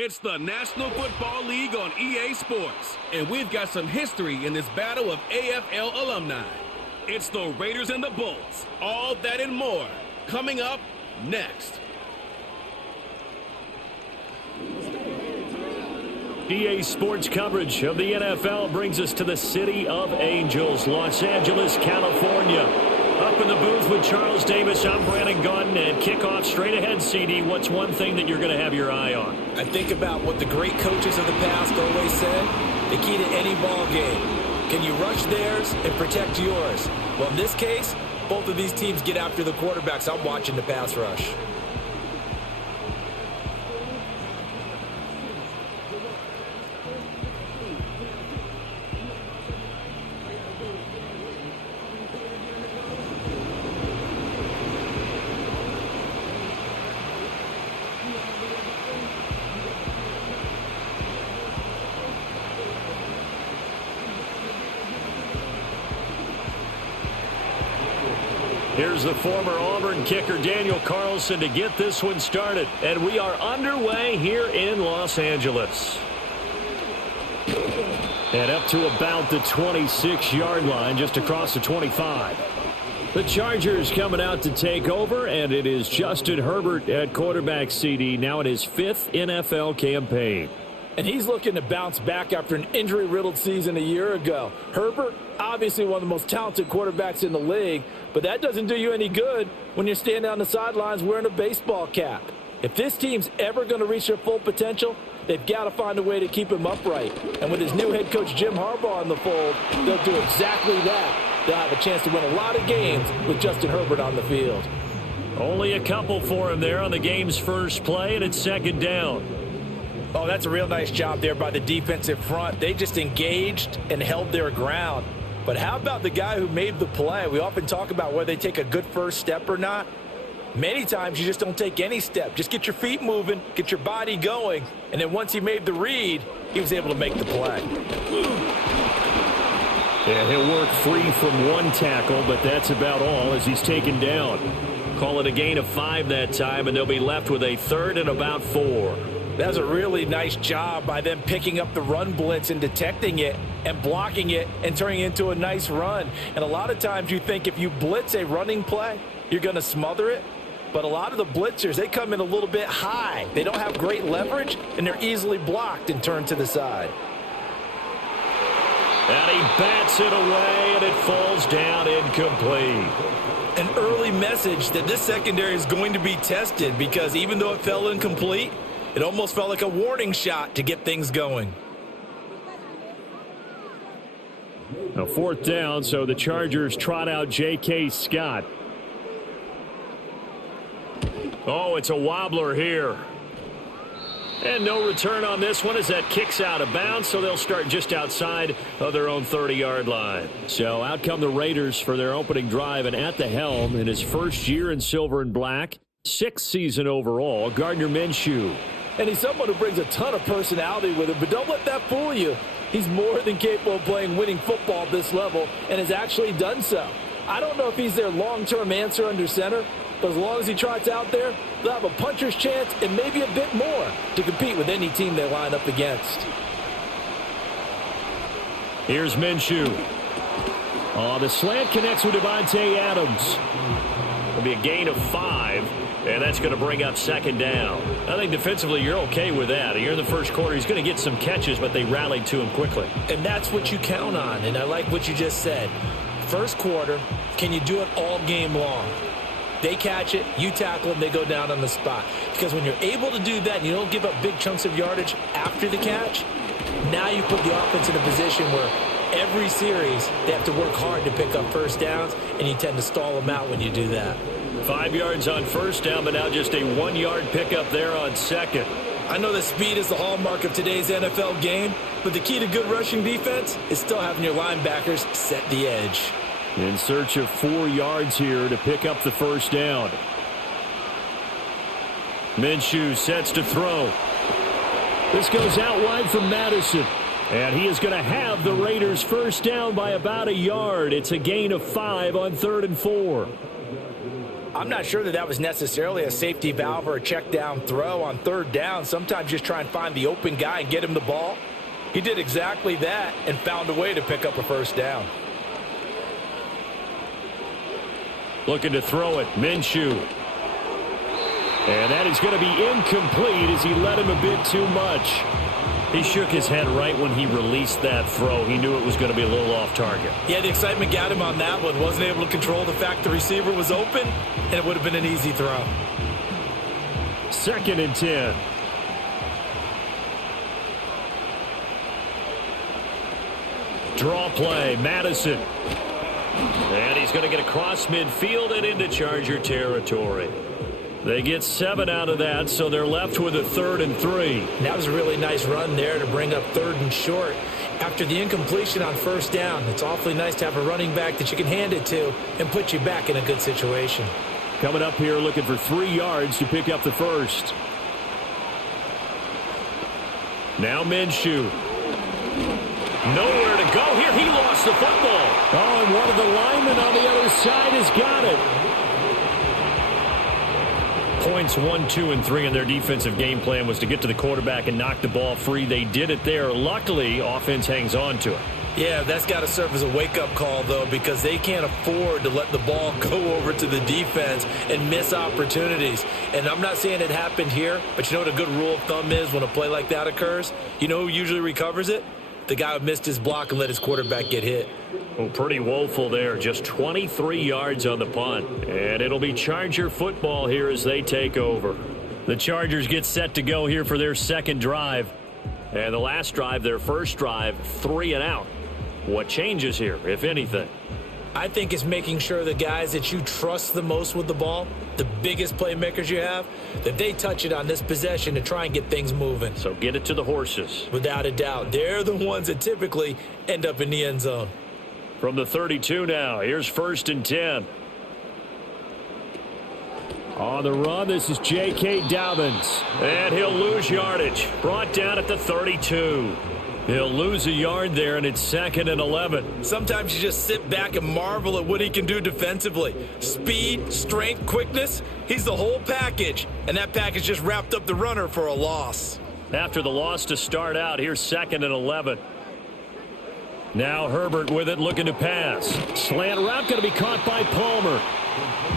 It's the National Football League on EA Sports, and we've got some history in this battle of AFL alumni. It's the Raiders and the Bulls, all that and more, coming up next. EA Sports coverage of the NFL brings us to the City of Angels, Los Angeles, California. Up in the booth with Charles Davis, I'm Brandon Gaudin, and kickoff straight ahead, CD. What's one thing that you're going to have your eye on? I think about what the great coaches of the past always said. The key to any ball game. Can you rush theirs and protect yours? Well, in this case, both of these teams get after the quarterbacks. I'm watching the pass rush. Here's the former Auburn kicker, Daniel Carlson, to get this one started. And we are underway here in Los Angeles. And up to about the 26-yard line, just across the 25. The Chargers coming out to take over, and it is Justin Herbert at quarterback, CD, now in his 5th NFL campaign. And he's looking to bounce back after an injury-riddled season a year ago. Herbert, obviously one of the most talented quarterbacks in the league, but that doesn't do you any good when you're standing on the sidelines wearing a baseball cap. If this team's ever going to reach their full potential, they've got to find a way to keep him upright. And with his new head coach Jim Harbaugh in the fold, they'll do exactly that. They'll have a chance to win a lot of games with Justin Herbert on the field. Only a couple for him there on the game's first play, and it's second down. Oh, that's a real nice job there by the defensive front. They just engaged and held their ground. But how about the guy who made the play? We often talk about whether they take a good first step or not. Many times you just don't take any step. Just get your feet moving, get your body going, and then once he made the read, he was able to make the play. And he'll work free from one tackle, but that's about all as he's taken down. Call it a gain of 5 that time, and they'll be left with a 3rd and about 4. That's a really nice job by them picking up the run blitz and detecting it and blocking it and turning it into a nice run. And a lot of times you think if you blitz a running play, you're going to smother it. But a lot of the blitzers, they come in a little bit high. They don't have great leverage, and they're easily blocked and turned to the side. And he bats it away, and it falls down incomplete. An early message that this secondary is going to be tested because even though it fell incomplete, it almost felt like a warning shot to get things going. A 4th down, so the Chargers trot out J.K. Scott. Oh, it's a wobbler here. And no return on this one as that kicks out of bounds, so they'll start just outside of their own 30-yard line. So out come the Raiders for their opening drive, and at the helm in his first year in silver and black, 6th season overall, Gardner Minshew. And he's someone who brings a ton of personality with him, but don't let that fool you. He's more than capable of playing winning football at this level and has actually done so. I don't know if he's their long-term answer under center, but as long as he trots out there, they'll have a puncher's chance and maybe a bit more to compete with any team they line up against. Here's Minshew. Oh, the slant connects with Devontae Adams. It'll be a gain of 5. And that's going to bring up second down. I think defensively you're okay with that. Here in the first quarter, he's going to get some catches, but they rallied to him quickly. And that's what you count on, and I like what you just said. First quarter, can you do it all game long? They catch it, you tackle them, they go down on the spot. Because when you're able to do that and you don't give up big chunks of yardage after the catch, now you put the offense in a position where every series they have to work hard to pick up first downs, and you tend to stall them out when you do that. 5 yards on first down, but now just a 1-yard pickup there on second. I know that speed is the hallmark of today's NFL game, but the key to good rushing defense is still having your linebackers set the edge. In search of 4 yards here to pick up the first down. Minshew sets to throw. This goes out wide from Madison. And he is going to have the Raiders first down by about a yard. It's a gain of 5 on 3rd and 4. I'm not sure that was necessarily a safety valve or a check down throw on third down. Sometimes just try and find the open guy and get him the ball. He did exactly that and found a way to pick up a first down. Looking to throw it, Minshew. And that is going to be incomplete as he led him a bit too much. He shook his head right when he released that throw. He knew it was going to be a little off target. Yeah, the excitement got him on that one. Wasn't able to control the fact the receiver was open, and it would have been an easy throw. 2nd and 10. Draw play, Madison. And he's going to get across midfield and into Charger territory. They get 7 out of that, so they're left with a 3rd and 3. That was a really nice run there to bring up 3rd and short. After the incompletion on first down, it's awfully nice to have a running back that you can hand it to and put you back in a good situation. Coming up here looking for 3 yards to pick up the first. Now Minshew. Nowhere to go here. He lost the football. Oh, and one of the linemen on the other side has got it. Points 1, 2, and 3 in their defensive game plan was to get to the quarterback and knock the ball free. They did it there. Luckily, offense hangs on to it. Yeah, that's got to serve as a wake-up call, though, because they can't afford to let the ball go over to the defense and miss opportunities. And I'm not saying it happened here, but you know what a good rule of thumb is when a play like that occurs? You know who usually recovers it? The guy who missed his block and let his quarterback get hit. Well, pretty woeful there. Just 23 yards on the punt. And it'll be Charger football here as they take over. The Chargers get set to go here for their second drive. And the last drive, their first drive, 3 and out. What changes here, if anything? I think it's making sure the guys that you trust the most with the ball, the biggest playmakers you have, that they touch it on this possession to try and get things moving. So get it to the horses. Without a doubt. They're the ones that typically end up in the end zone. From the 32 now, here's 1st and 10. On the run, this is J.K. Dobbins. And he'll lose yardage. Brought down at the 32. He'll lose a yard there, and it's 2nd and 11. Sometimes you just sit back and marvel at what he can do defensively. Speed, strength, quickness, he's the whole package. And that package just wrapped up the runner for a loss. After the loss to start out, here's 2nd and 11. Now Herbert with it, looking to pass. Slant route going to be caught by Palmer.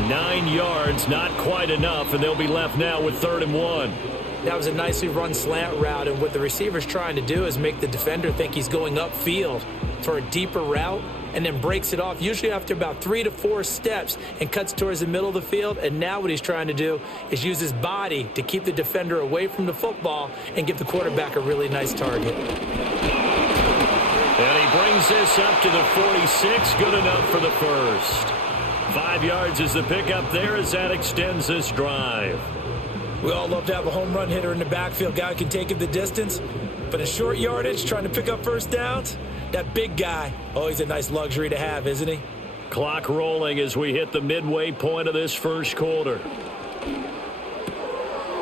9 yards, not quite enough, and they'll be left now with 3rd and 1. That was a nicely run slant route, and what the receiver's trying to do is make the defender think he's going upfield for a deeper route and then breaks it off, usually after about 3 to 4 steps, and cuts towards the middle of the field. And now what he's trying to do is use his body to keep the defender away from the football and give the quarterback a really nice target. And he brings this up to the 46, good enough for the first. 5 yards is the pickup there as that extends this drive. We all love to have a home run hitter in the backfield, guy who can take it the distance. But in short yardage, trying to pick up first downs, that big guy, always a nice luxury to have, isn't he? Clock rolling as we hit the midway point of this first quarter.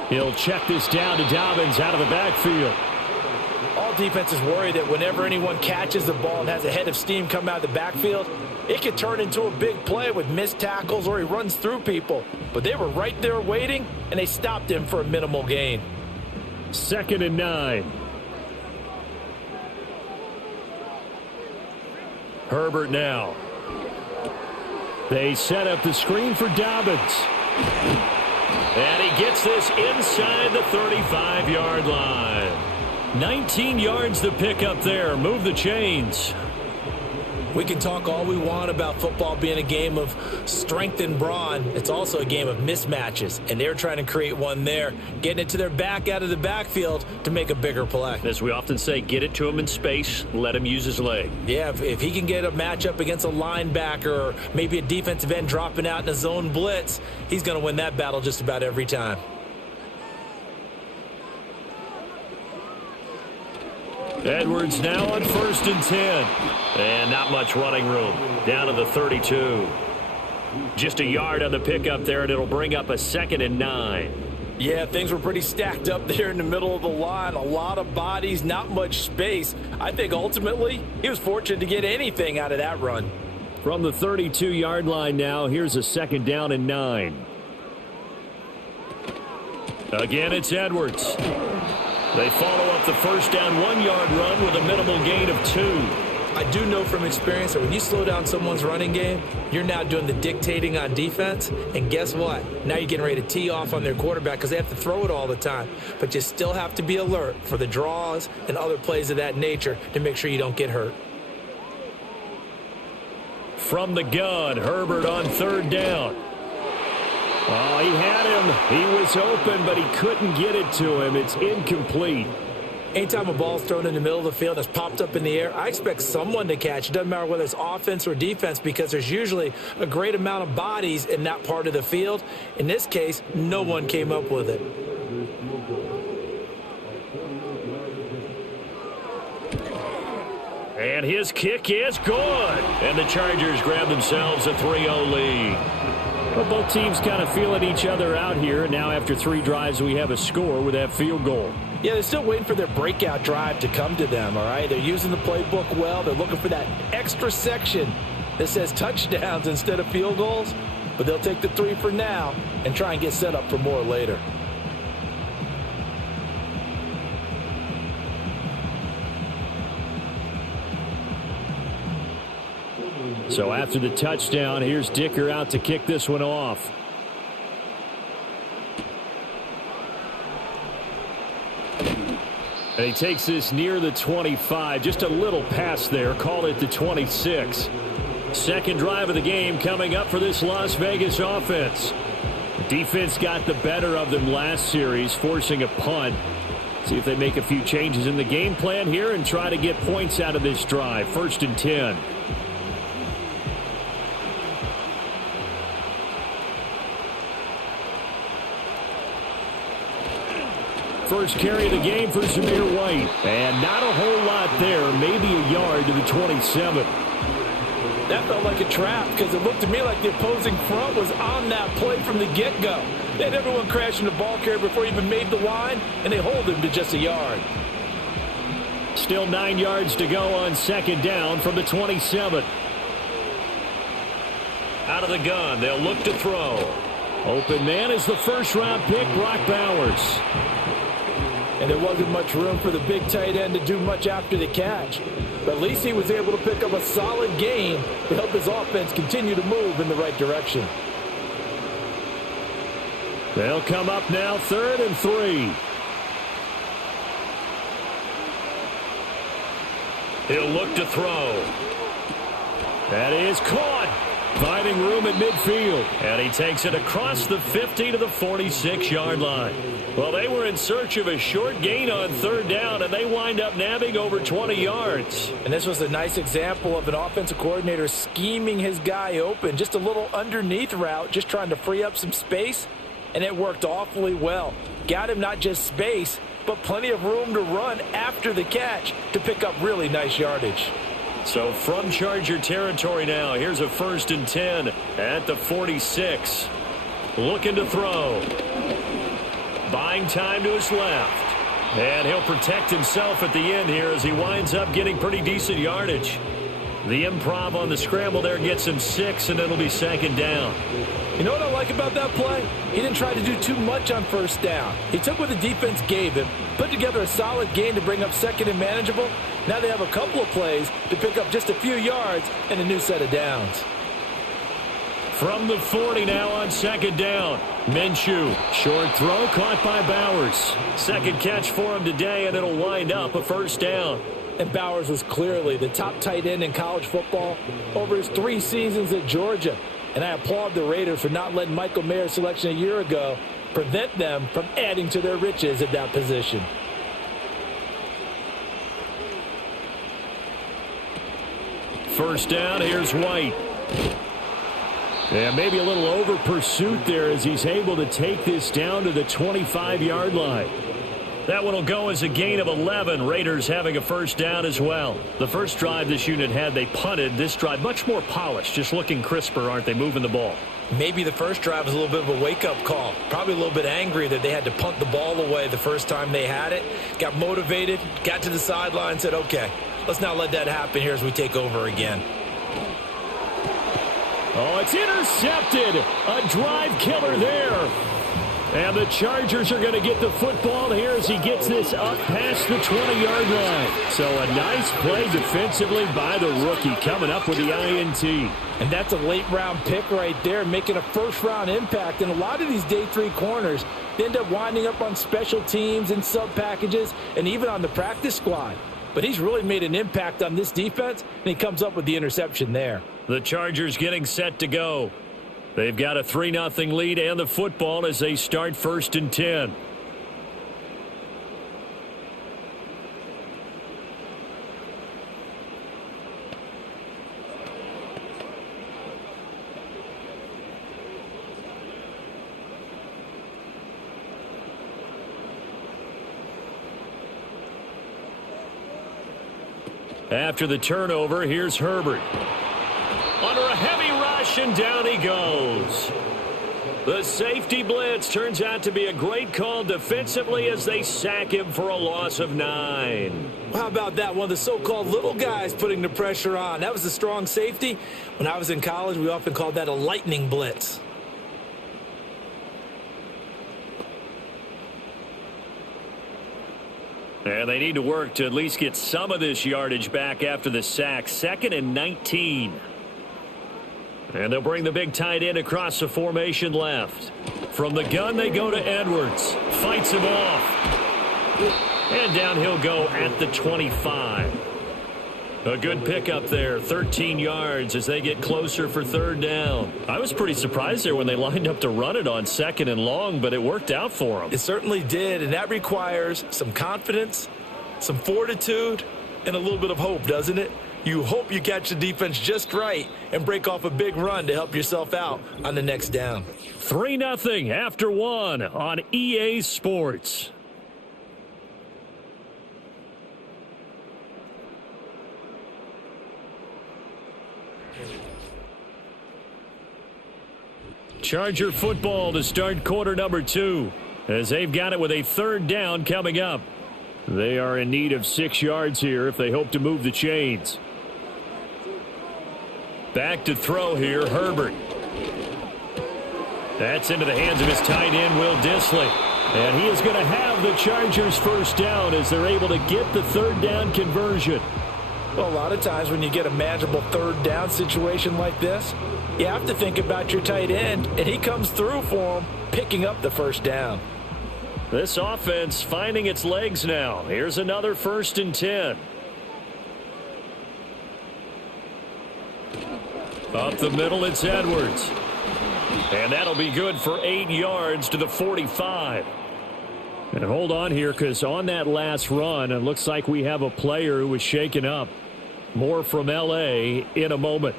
He'll check this down to Dobbins out of the backfield. All defenses worry that whenever anyone catches the ball and has a head of steam come out of the backfield, it could turn into a big play with missed tackles or he runs through people. But they were right there waiting, and they stopped him for a minimal gain. 2nd and 9. Herbert now. They set up the screen for Dobbins. And he gets this inside the 35-yard line. 19 yards to pick up there. Move the chains. We can talk all we want about football being a game of strength and brawn. It's also a game of mismatches, and they're trying to create one there, getting it to their back out of the backfield to make a bigger play. As we often say, get it to him in space, let him use his leg. Yeah, if he can get a matchup against a linebacker or maybe a defensive end dropping out in a zone blitz, he's going to win that battle just about every time. Edwards now on 1st and 10. And not much running room. Down to the 32. Just a yard on the pickup there, and it'll bring up a 2nd and 9. Yeah, things were pretty stacked up there in the middle of the line. A lot of bodies, not much space. I think ultimately he was fortunate to get anything out of that run. From the 32-yard line now, here's a 2nd down and 9. Again, it's Edwards. They follow up the first down 1-yard run with a minimal gain of 2. I do know from experience that when you slow down someone's running game, you're now doing the dictating on defense. And guess what? Now you're getting ready to tee off on their quarterback because they have to throw it all the time. But you still have to be alert for the draws and other plays of that nature to make sure you don't get hurt. From the gun, Herbert on 3rd down. Oh, he had him. He was open, but he couldn't get it to him. It's incomplete. Anytime a ball's thrown in the middle of the field that's popped up in the air, I expect someone to catch. It doesn't matter whether it's offense or defense because there's usually a great amount of bodies in that part of the field. In this case, no one came up with it. And his kick is good. And the Chargers grab themselves a 3-0 lead. Well, both teams kind of feeling each other out here. And now after 3 drives, we have a score with that field goal. Yeah, they're still waiting for their breakout drive to come to them, all right? They're using the playbook well. They're looking for that extra section that says touchdowns instead of field goals. But they'll take the 3 for now and try and get set up for more later. So after the touchdown, here's Dicker out to kick this one off. And he takes this near the 25. Just a little pass there. Call it the 26. 2nd drive of the game coming up for this Las Vegas offense. Defense got the better of them last series, forcing a punt. See if they make a few changes in the game plan here and try to get points out of this drive. 1st and 10. First carry of the game for Zamir White. And not a whole lot there. Maybe a yard to the 27. That felt like a trap because it looked to me like the opposing front was on that play from the get-go. They had everyone crashing the ball carrier before he even made the line, and they hold him to just a yard. Still 9 yards to go on 2nd down from the 27. Out of the gun, they'll look to throw. Open man is the 1st-round pick, Brock Bowers. And there wasn't much room for the big tight end to do much after the catch. But at least he was able to pick up a solid gain to help his offense continue to move in the right direction. They'll come up now 3rd and 3. He'll look to throw. That is caught. Finding room at midfield. And he takes it across the 50 to the 46-yard line. Well, they were in search of a short gain on 3rd down, and they wind up nabbing over 20 yards. And this was a nice example of an offensive coordinator scheming his guy open. Just a little underneath route, just trying to free up some space, and it worked awfully well. Got him not just space, but plenty of room to run after the catch to pick up really nice yardage. So from Charger territory now, here's a 1st and 10 at the 46. Looking to throw. Buying time to his left. And he'll protect himself at the end here as he winds up getting pretty decent yardage. The improv on the scramble there gets him 6, and it'll be 2nd down. You know what I like about that play? He didn't try to do too much on 1st down. He took what the defense gave him, put together a solid gain to bring up 2nd and manageable. Now they have a couple of plays to pick up just a few yards and a new set of downs. From the 40 now on 2nd down. Minshew, short throw caught by Bowers. 2nd catch for him today, and it'll wind up a 1st down. And Bowers was clearly the top tight end in college football over his 3 seasons at Georgia. And I applaud the Raiders for not letting Michael Mayer's selection a year ago prevent them from adding to their riches at that position. First down, here's White. Yeah, maybe a little over pursuit there as he's able to take this down to the 25-yard line. That one will go as a gain of 11. Raiders having a 1st down as well. The first drive this unit had, they punted. This drive much more polished, just looking crisper, aren't they, moving the ball? Maybe the first drive was a little bit of a wake-up call. Probably a little bit angry that they had to punt the ball away the first time they had it. Got motivated, got to the sideline, said, okay, let's not let that happen here as we take over again. Oh, it's intercepted. A drive killer there. And the Chargers are going to get the football here as he gets this up past the 20-yard line. So a nice play defensively by the rookie, coming up with the INT. And that's a late-round pick right there, making a first-round impact. And a lot of these day 3 corners, they end up winding up on special teams and sub-packages and even on the practice squad. But he's really made an impact on this defense, and he comes up with the interception there. The Chargers getting set to go. They've got a 3-0 lead and the football as they start 1st and 10. After the turnover, here's Herbert. Under a heavy rush, and down he goes. The safety blitz turns out to be a great call defensively as they sack him for a loss of 9. How about that? One of the so-called little guys putting the pressure on. That was a strong safety. When I was in college, we often called that a lightning blitz. And they need to work to at least get some of this yardage back after the sack. 2nd and 19. And they'll bring the big tight end across the formation left. From the gun, they go to Edwards. Fights him off. And down he'll go at the 25. A good pickup there, 13 yards as they get closer for 3rd down. I was pretty surprised there when they lined up to run it on 2nd and long, but it worked out for them. It certainly did, and that requires some confidence, some fortitude, and a little bit of hope, doesn't it? You hope you catch the defense just right and break off a big run to help yourself out on the next down. 3-0 after 1 on EA Sports. Charger football to start quarter number 2 as they've got it with a 3rd down coming up. They are in need of 6 yards here if they hope to move the chains. Back to throw here, Herbert. That's into the hands of his tight end, Will Dissly. And he is going to have the Chargers 1st down as they're able to get the 3rd down conversion. Well, a lot of times when you get a manageable 3rd down situation like this, you have to think about your tight end, and he comes through for him, picking up the 1st down. This offense finding its legs now. Here's another 1st and 10. Up the middle, it's Edwards. And that'll be good for 8 yards to the 45. And hold on here, because on that last run, it looks like we have a player who was shaken up. More from L.A. in a moment.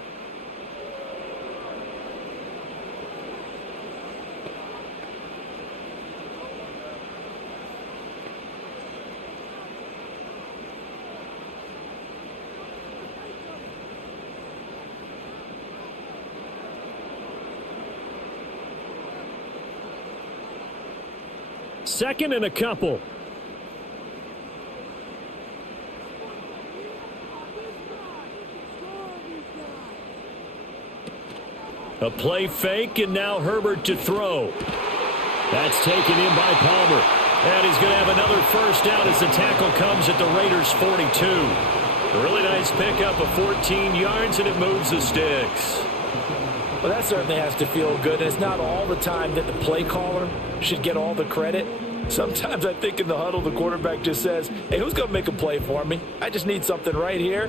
Second and a couple. A play fake, and now Herbert to throw. That's taken in by Palmer. And he's going to have another 1st down as the tackle comes at the Raiders' 42. A really nice pickup of 14 yards, and it moves the sticks. Well, that certainly has to feel good. And it's not all the time that the play caller should get all the credit. Sometimes I think in the huddle, the quarterback just says, hey, who's going to make a play for me? I just need something right here.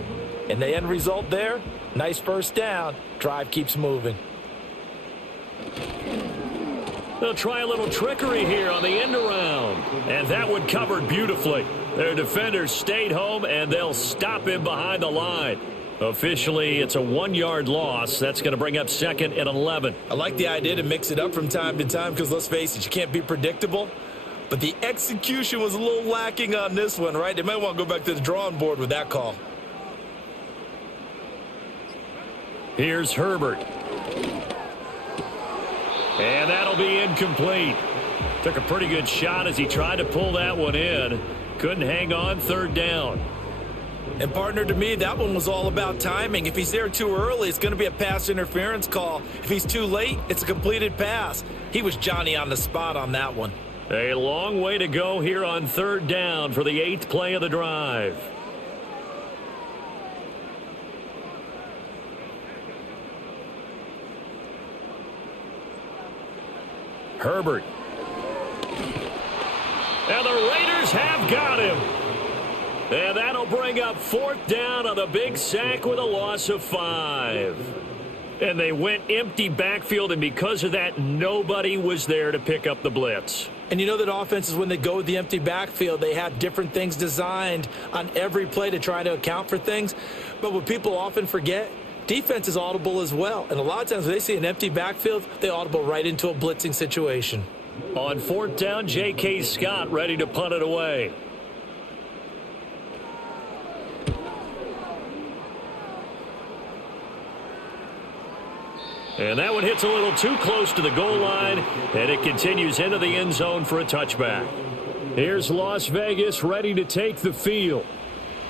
And the end result there, nice 1st down. Drive keeps moving. They'll try a little trickery here on the end around. And that one covered beautifully. Their defenders stayed home, and they'll stop him behind the line. Officially, it's a 1-yard loss. That's going to bring up 2nd and 11. I like the idea to mix it up from time to time because, let's face it, you can't be predictable. But the execution was a little lacking on this one, right? They might want to go back to the drawing board with that call. Here's Herbert. And that'll be incomplete. Took a pretty good shot as he tried to pull that one in. Couldn't hang on, 3rd down. And partner, to me, that one was all about timing. If he's there too early, it's going to be a pass interference call. If he's too late, it's a completed pass. He was Johnny on the spot on that one. A long way to go here on third down for the 8th play of the drive. Herbert. And the Raiders have got him. And that'll bring up 4th down on a big sack with a loss of 5. And they went empty backfield, and because of that, nobody was there to pick up the blitz. And you know that offenses, when they go with the empty backfield, they have different things designed on every play to try to account for things. But what people often forget, defense is audible as well. And a lot of times when they see an empty backfield, they audible right into a blitzing situation. On 4th down, J.K. Scott ready to punt it away. And that one hits a little too close to the goal line, and it continues into the end zone for a touchback. Here's Las Vegas ready to take the field.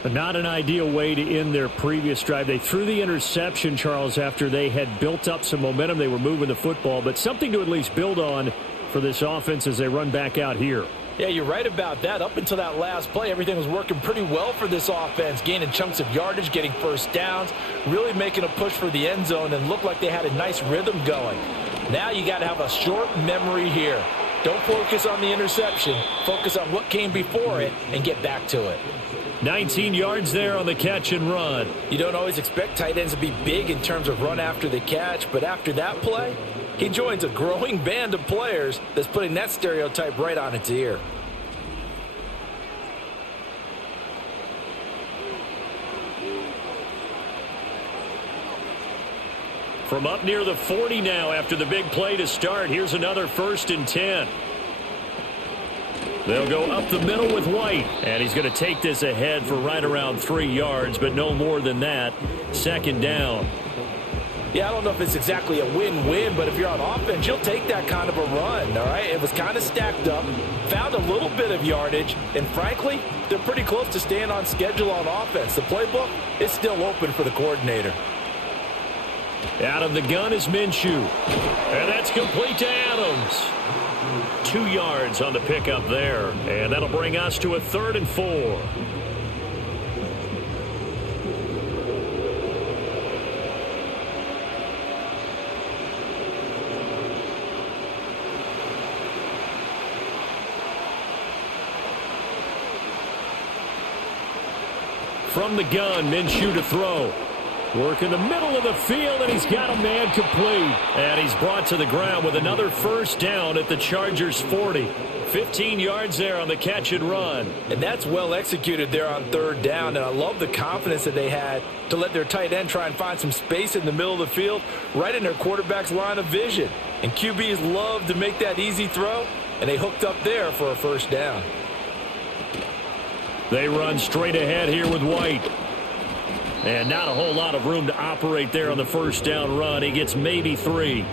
Not an ideal way to end their previous drive. They threw the interception, Charles, after they had built up some momentum. They were moving the football, but something to at least build on for this offense as they run back out here. Yeah, you're right about that. Up until that last play, everything was working pretty well for this offense, gaining chunks of yardage, getting first downs, really making a push for the end zone, and looked like they had a nice rhythm going. Now you got to have a short memory here. Don't focus on the interception. Focus on what came before it and get back to it. 19 yards there on the catch and run. You don't always expect tight ends to be big in terms of run after the catch, but after that play, he joins a growing band of players that's putting that stereotype right on its ear. From up near the 40 now after the big play to start, here's another 1st and 10. They'll go up the middle with White, and he's going to take this ahead for right around 3 yards, but no more than that. 2nd down. Yeah, I don't know if it's exactly a win-win, but if you're on offense, you'll take that kind of a run, all right? It was kind of stacked up, found a little bit of yardage, and frankly, they're pretty close to staying on schedule on offense. The playbook is still open for the coordinator. Out of the gun is Minshew, and that's complete to Adams. 2 yards on the pickup there, and that'll bring us to a 3rd and 4. From the gun, Minshew to throw. Work in the middle of the field, and he's got a man complete. And he's brought to the ground with another 1st down at the Chargers' 40. 15 yards there on the catch and run. And that's well executed there on 3rd down. And I love the confidence that they had to let their tight end try and find some space in the middle of the field, right in their quarterback's line of vision. And QBs love to make that easy throw, and they hooked up there for a 1st down. They run straight ahead here with White. And not a whole lot of room to operate there on the 1st down run. He gets maybe 3.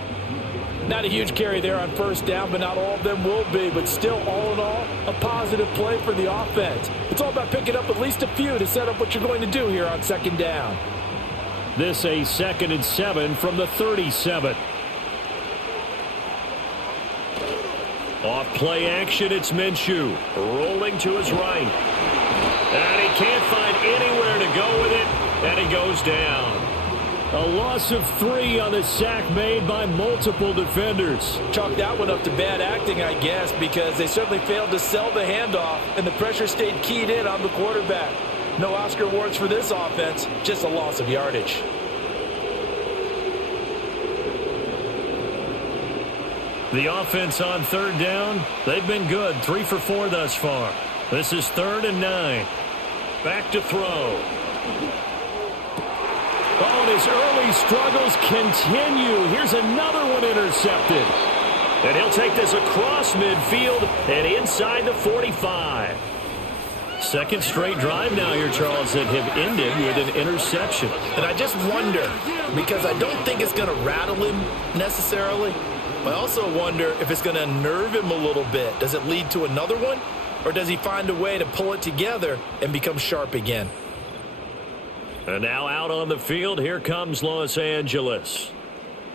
Not a huge carry there on 1st down, but not all of them will be. But still, all in all, a positive play for the offense. It's all about picking up at least a few to set up what you're going to do here on 2nd down. This a 2nd and 7 from the 37. Off play action, it's Minshew. Rolling to his right. And he can't find anywhere to go with it. And he goes down. A loss of 3 on the sack made by multiple defenders. Chalk that one up to bad acting, I guess, because they certainly failed to sell the handoff, and the pressure stayed keyed in on the quarterback. No Oscar awards for this offense, just a loss of yardage. The offense on 3rd down, they've been good. 3 for 4 thus far. This is 3rd and 9. Back to throw. Oh, and his early struggles continue. Here's another one intercepted. And he'll take this across midfield and inside the 45. 2nd straight drive now here, Charles, that have ended with an interception. And I just wonder, because I don't think it's going to rattle him necessarily, but I also wonder if it's going to unnerve him a little bit. Does it lead to another one? Or does he find a way to pull it together and become sharp again? And now out on the field, here comes Los Angeles.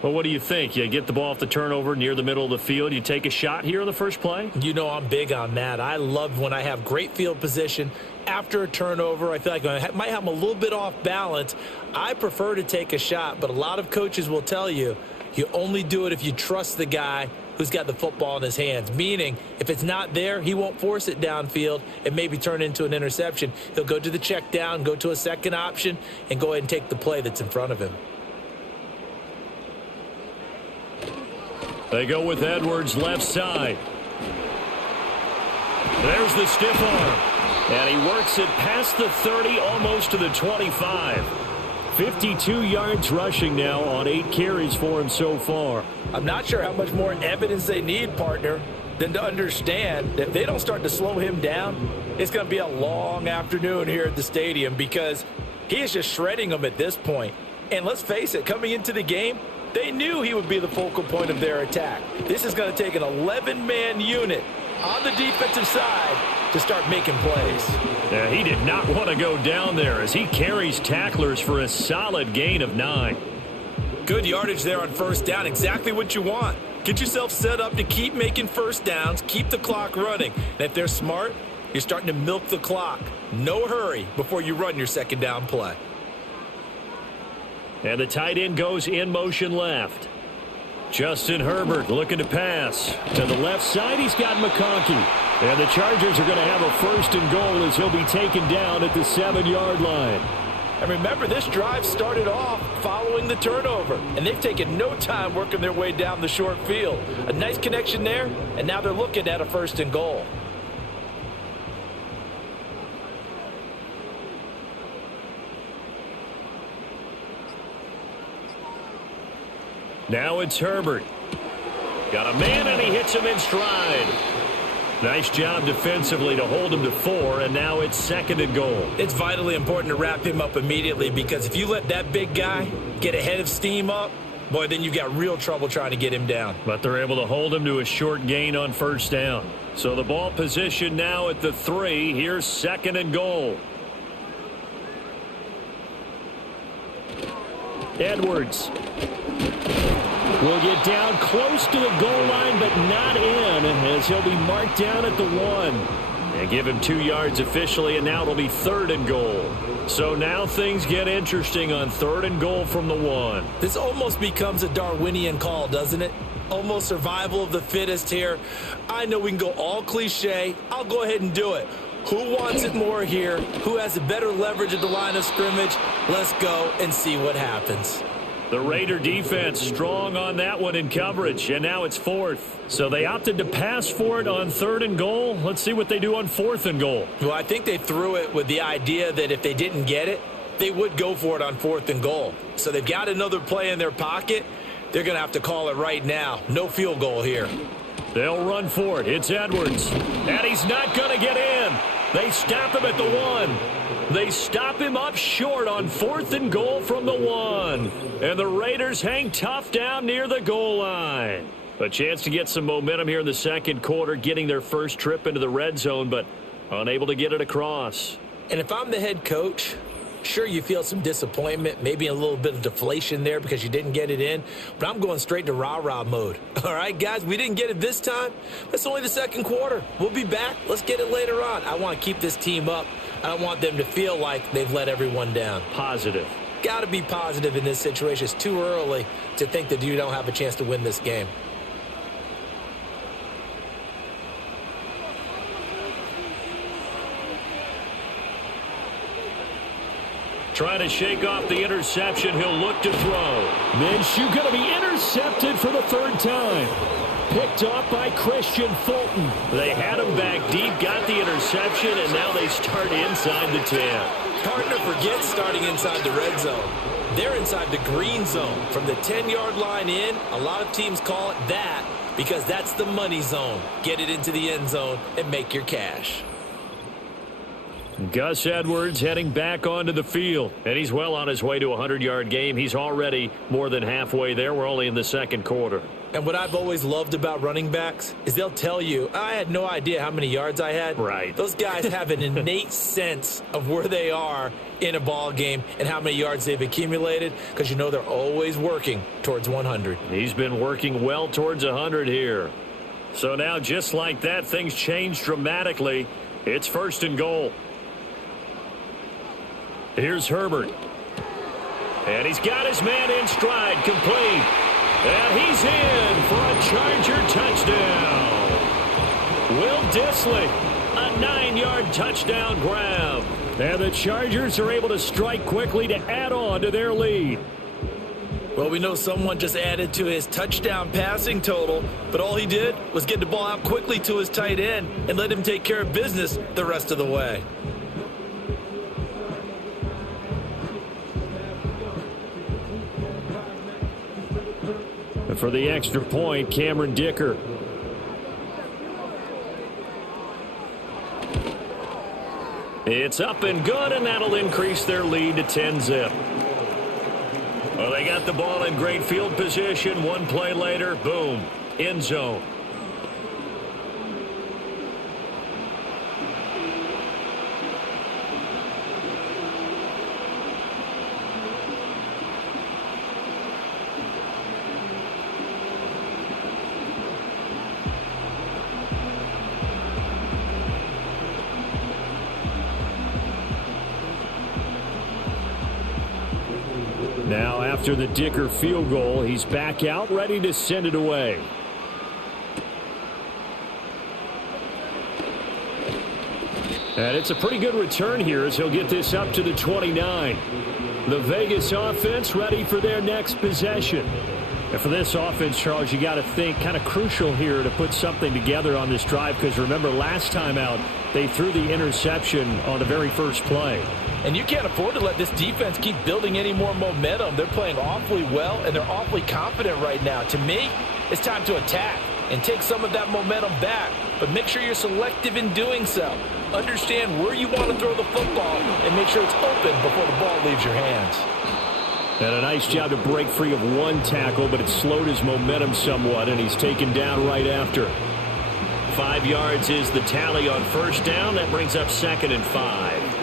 Well, what do you think? You get the ball off the turnover near the middle of the field. You take a shot here on the first play? You know I'm big on that. I love when I have great field position. After a turnover, I feel like I might have them a little bit off balance. I prefer to take a shot, but a lot of coaches will tell you, you only do it if you trust the guy who's got the football in his hands. Meaning, if it's not there, he won't force it downfield and maybe turn into an interception. He'll go to the check down, go to a second option, and go ahead and take the play that's in front of him. They go with Edwards left side. There's the stiff arm. And he works it past the 30, almost to the 25. 52 yards rushing now on 8 carries for him so far. I'm not sure how much more evidence they need, partner, than to understand that if they don't start to slow him down, it's going to be a long afternoon here at the stadium because he is just shredding them at this point. And let's face it, coming into the game, they knew he would be the focal point of their attack. This is going to take an 11-man unit on the defensive side to start making plays. Yeah, he did not want to go down there as he carries tacklers for a solid gain of 9. Good yardage there on first down. Exactly what you want. Get yourself set up to keep making first downs, keep the clock running. And if they're smart, you're starting to milk the clock. No hurry before you run your second down play. And the tight end goes in motion left. Justin Herbert looking to pass. To the left side, he's got McConkey. And the Chargers are going to have a 1st and goal as he'll be taken down at the 7-yard line. And remember, this drive started off following the turnover. And they've taken no time working their way down the short field. A nice connection there, and now they're looking at a 1st and goal. Now it's Herbert. Got a man, and he hits him in stride. Nice job defensively to hold him to 4, and now it's 2nd and goal. It's vitally important to wrap him up immediately because if you let that big guy get ahead of steam up, boy, then you've got real trouble trying to get him down. But they're able to hold him to a short gain on 1st down. So the ball position now at the 3. Here's 2nd and goal. Edwards will get down close to the goal line, but not in, as he'll be marked down at the 1. And give him 2 yards officially, and now it'll be 3rd and goal. So now things get interesting on 3rd and goal from the 1. This almost becomes a Darwinian call, doesn't it? Almost survival of the fittest here. I know we can go all cliche. I'll go ahead and do it. Who wants it more here? Who has a better leverage at the line of scrimmage? Let's go and see what happens. The Raider defense strong on that one in coverage, and now it's 4th. So they opted to pass for it on 3rd and goal. Let's see what they do on 4th and goal. Well, I think they threw it with the idea that if they didn't get it, they would go for it on 4th and goal. So they've got another play in their pocket. They're going to have to call it right now. No field goal here. They'll run for it. It's Edwards. And he's not going to get in. They stop him at the 1. They stop him up short on 4th and goal from the 1. And the Raiders hang tough down near the goal line. A chance to get some momentum here in the 2nd quarter, getting their first trip into the red zone, but unable to get it across. And if I'm the head coach, sure, you feel some disappointment, maybe a little bit of deflation there because you didn't get it in, but I'm going straight to rah-rah mode. All right, guys, we didn't get it this time. That's only the 2nd quarter. We'll be back. Let's get it later on. I want to keep this team up. I don't want them to feel like they've let everyone down. Positive. Got to be positive in this situation. It's too early to think that you don't have a chance to win this game. Trying to shake off the interception. He'll look to throw. Minshew going to be intercepted for the 3rd time. Picked off by Christian Fulton. They had him back deep, got the interception, and now they start inside the 10. Partner, forget starting inside the red zone. They're inside the green zone. From the 10-yard line in, a lot of teams call it that because that's the money zone. Get it into the end zone and make your cash. Gus Edwards heading back onto the field, and he's well on his way to a 100-yard game. He's already more than halfway there. We're only in the 2nd quarter. And what I've always loved about running backs is they'll tell you, I had no idea how many yards I had. Right. Those guys have an innate sense of where they are in a ball game and how many yards they've accumulated, because you know they're always working towards 100. He's been working well towards 100 here. So now, just like that, things change dramatically. It's 1st and goal. Here's Herbert. And he's got his man in stride, complete. And he's in for a Charger touchdown. Will Dissly, a 9-yard touchdown grab. And the Chargers are able to strike quickly to add on to their lead. Well, we know someone just added to his touchdown passing total, but all he did was get the ball out quickly to his tight end and let him take care of business the rest of the way. For the extra point, Cameron Dicker. It's up and good, and that'll increase their lead to 10-zip. Well, they got the ball in great field position. One play later, boom, end zone. Now, after the Dicker field goal, he's back out, ready to send it away. And it's a pretty good return here as he'll get this up to the 29. The Vegas offense ready for their next possession. And for this offense, Charles, you got to think kind of crucial here to put something together on this drive, because remember last time out they threw the interception on the very first play. And you can't afford to let this defense keep building any more momentum. They're playing awfully well, and they're awfully confident right now. To me, it's time to attack and take some of that momentum back, but make sure you're selective in doing so. Understand where you want to throw the football and make sure it's open before the ball leaves your hands. And a nice job to break free of one tackle, but it slowed his momentum somewhat, and he's taken down right after. 5 yards is the tally on first down. That brings up 2nd and 5.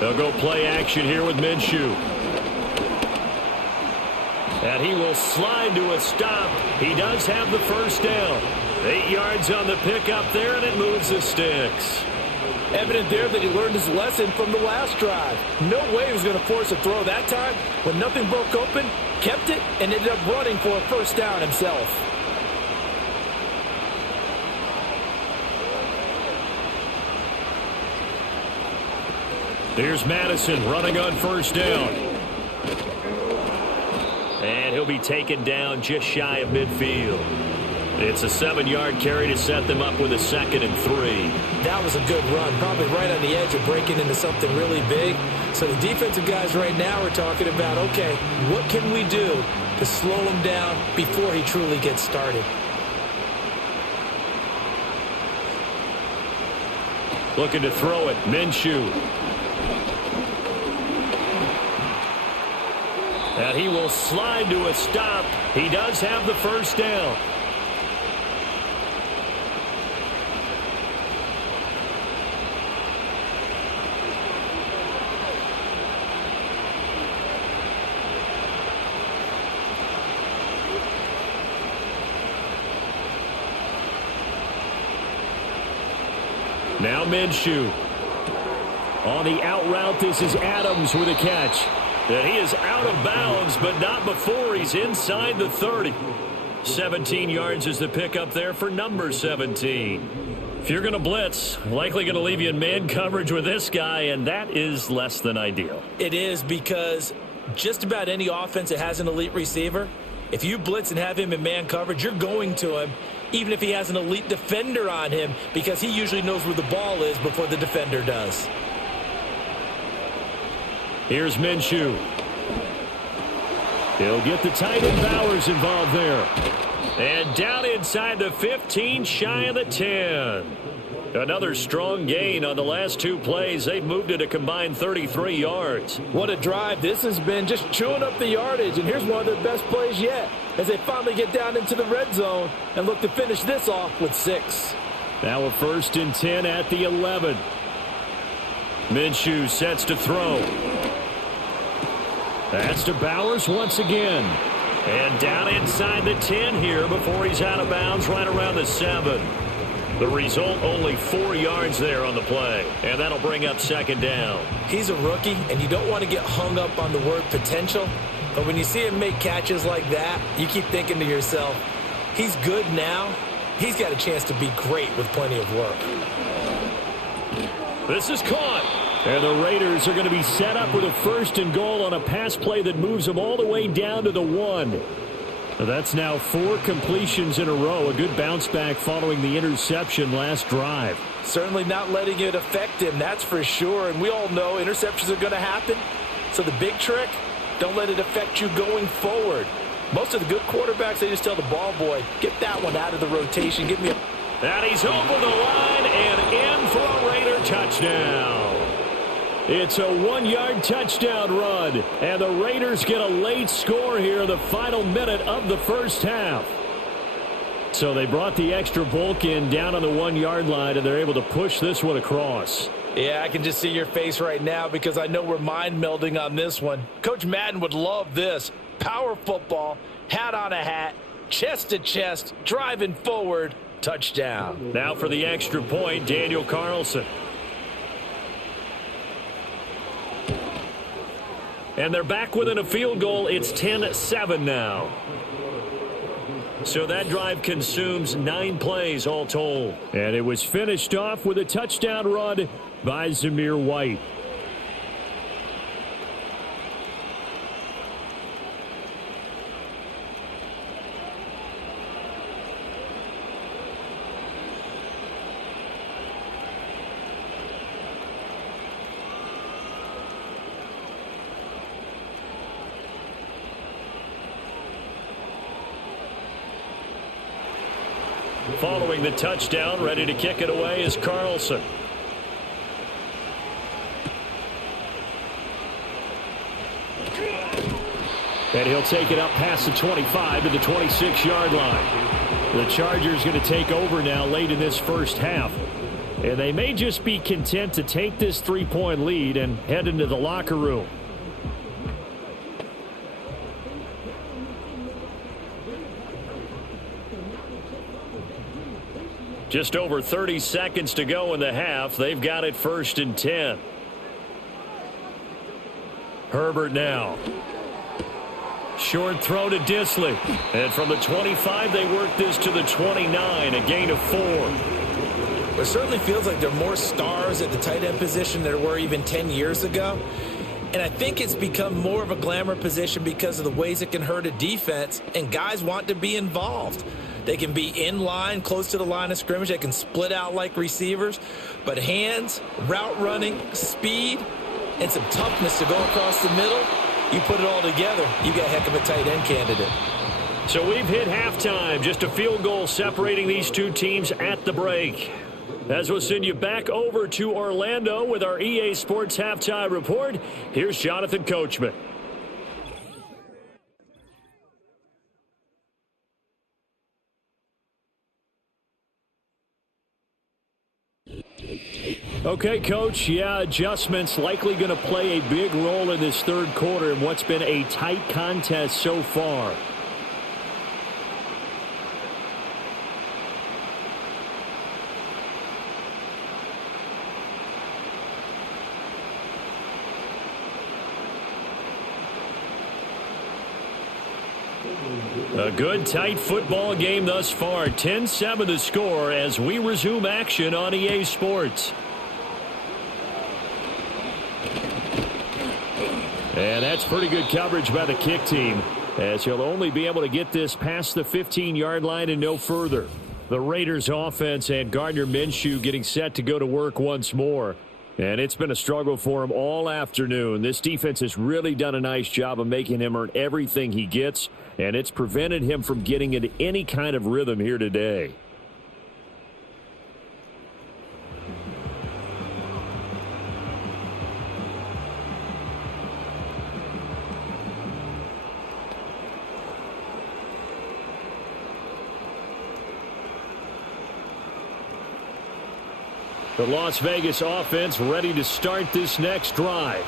They'll go play action here with Minshew. And he will slide to a stop. He does have the first down. 8 yards on the pickup there, and it moves the sticks. Evident there that he learned his lesson from the last drive. No way he was going to force a throw that time. When nothing broke open, kept it, and ended up running for a first down himself. Here's Madison running on first down. And he'll be taken down just shy of midfield. It's a 7-yard carry to set them up with a 2nd and 3. That was a good run, probably right on the edge of breaking into something really big. So the defensive guys right now are talking about, okay, what can we do to slow him down before he truly gets started? Looking to throw it, Minshew. And he will slide to a stop. He does have the first down. Now Minshew. On the out route, this is Adams with a catch. And he is out of bounds, but not before he's inside the 30. 17 yards is the pickup there for number 17. If you're going to blitz, likely going to leave you in man coverage with this guy, and that is less than ideal. It is, because just about any offense that has an elite receiver, if you blitz and have him in man coverage, you're going to him, even if he has an elite defender on him, because he usually knows where the ball is before the defender does. Here's Minshew. He'll get the tight end Bowers involved there. And down inside the 15, shy of the 10. Another strong gain on the last two plays. They've moved it a combined 33 yards. What a drive this has been, just chewing up the yardage. And here's one of their best plays yet as they finally get down into the red zone and look to finish this off with 6. Now a 1st and 10 at the 11. Minshew sets to throw. That's to Bowers once again. And down inside the 10 here before he's out of bounds right around the 7. The result, only 4 yards there on the play. And that'll bring up 2nd down. He's a rookie, and you don't want to get hung up on the word potential. But when you see him make catches like that, you keep thinking to yourself, he's good now. He's got a chance to be great with plenty of work. This is caught. And the Raiders are going to be set up with a 1st and goal on a pass play that moves them all the way down to the 1. That's now 4 completions in a row. A good bounce back following the interception last drive. Certainly not letting it affect him, that's for sure. And we all know interceptions are going to happen. So the big trick, don't let it affect you going forward. Most of the good quarterbacks, they just tell the ball boy, get that one out of the rotation. Give me a... And he's over the line and in for a Raider touchdown. It's a 1-yard touchdown run, and the Raiders get a late score here in the final minute of the first half. So they brought the extra bulk in down on the 1-yard line, and they're able to push this one across. Yeah, I can just see your face right now because I know we're mind melding on this one. Coach Madden would love this. Power football, hat on a hat, chest to chest, driving forward, touchdown. Now for the extra point, Daniel Carlson. And they're back within a field goal. It's 10-7 now. So that drive consumes 9 plays all told. And it was finished off with a touchdown run by Zamir White. Following the touchdown, ready to kick it away is Carlson. And he'll take it up past the 25 to the 26-yard line. The Chargers going to take over now late in this first half. And they may just be content to take this 3-point lead and head into the locker room. Just over 30 seconds to go in the half. They've got it 1st and 10. Herbert now. Short throw to Disley. And from the 25, they work this to the 29, a gain of 4. It certainly feels like there are more stars at the tight end position than there were even 10 years ago. And I think it's become more of a glamour position because of the ways it can hurt a defense, and guys want to be involved. They can be in line, close to the line of scrimmage. They can split out like receivers. But hands, route running, speed, and some toughness to go across the middle, you put it all together, you got a heck of a tight end candidate. So we've hit halftime. Just a field goal separating these two teams at the break. As we'll send you back over to Orlando with our EA Sports Halftime Report, here's Jonathan Coachman. Okay, Coach, yeah, adjustments likely going to play a big role in this third quarter in what's been a tight contest so far. A good, tight football game thus far. 10-7 the score as we resume action on EA Sports. And that's pretty good coverage by the kick team, as he'll only be able to get this past the 15-yard line and no further. The Raiders offense and Gardner Minshew getting set to go to work once more. And it's been a struggle for him all afternoon. This defense has really done a nice job of making him earn everything he gets, and it's prevented him from getting into any kind of rhythm here today. The Las Vegas offense ready to start this next drive.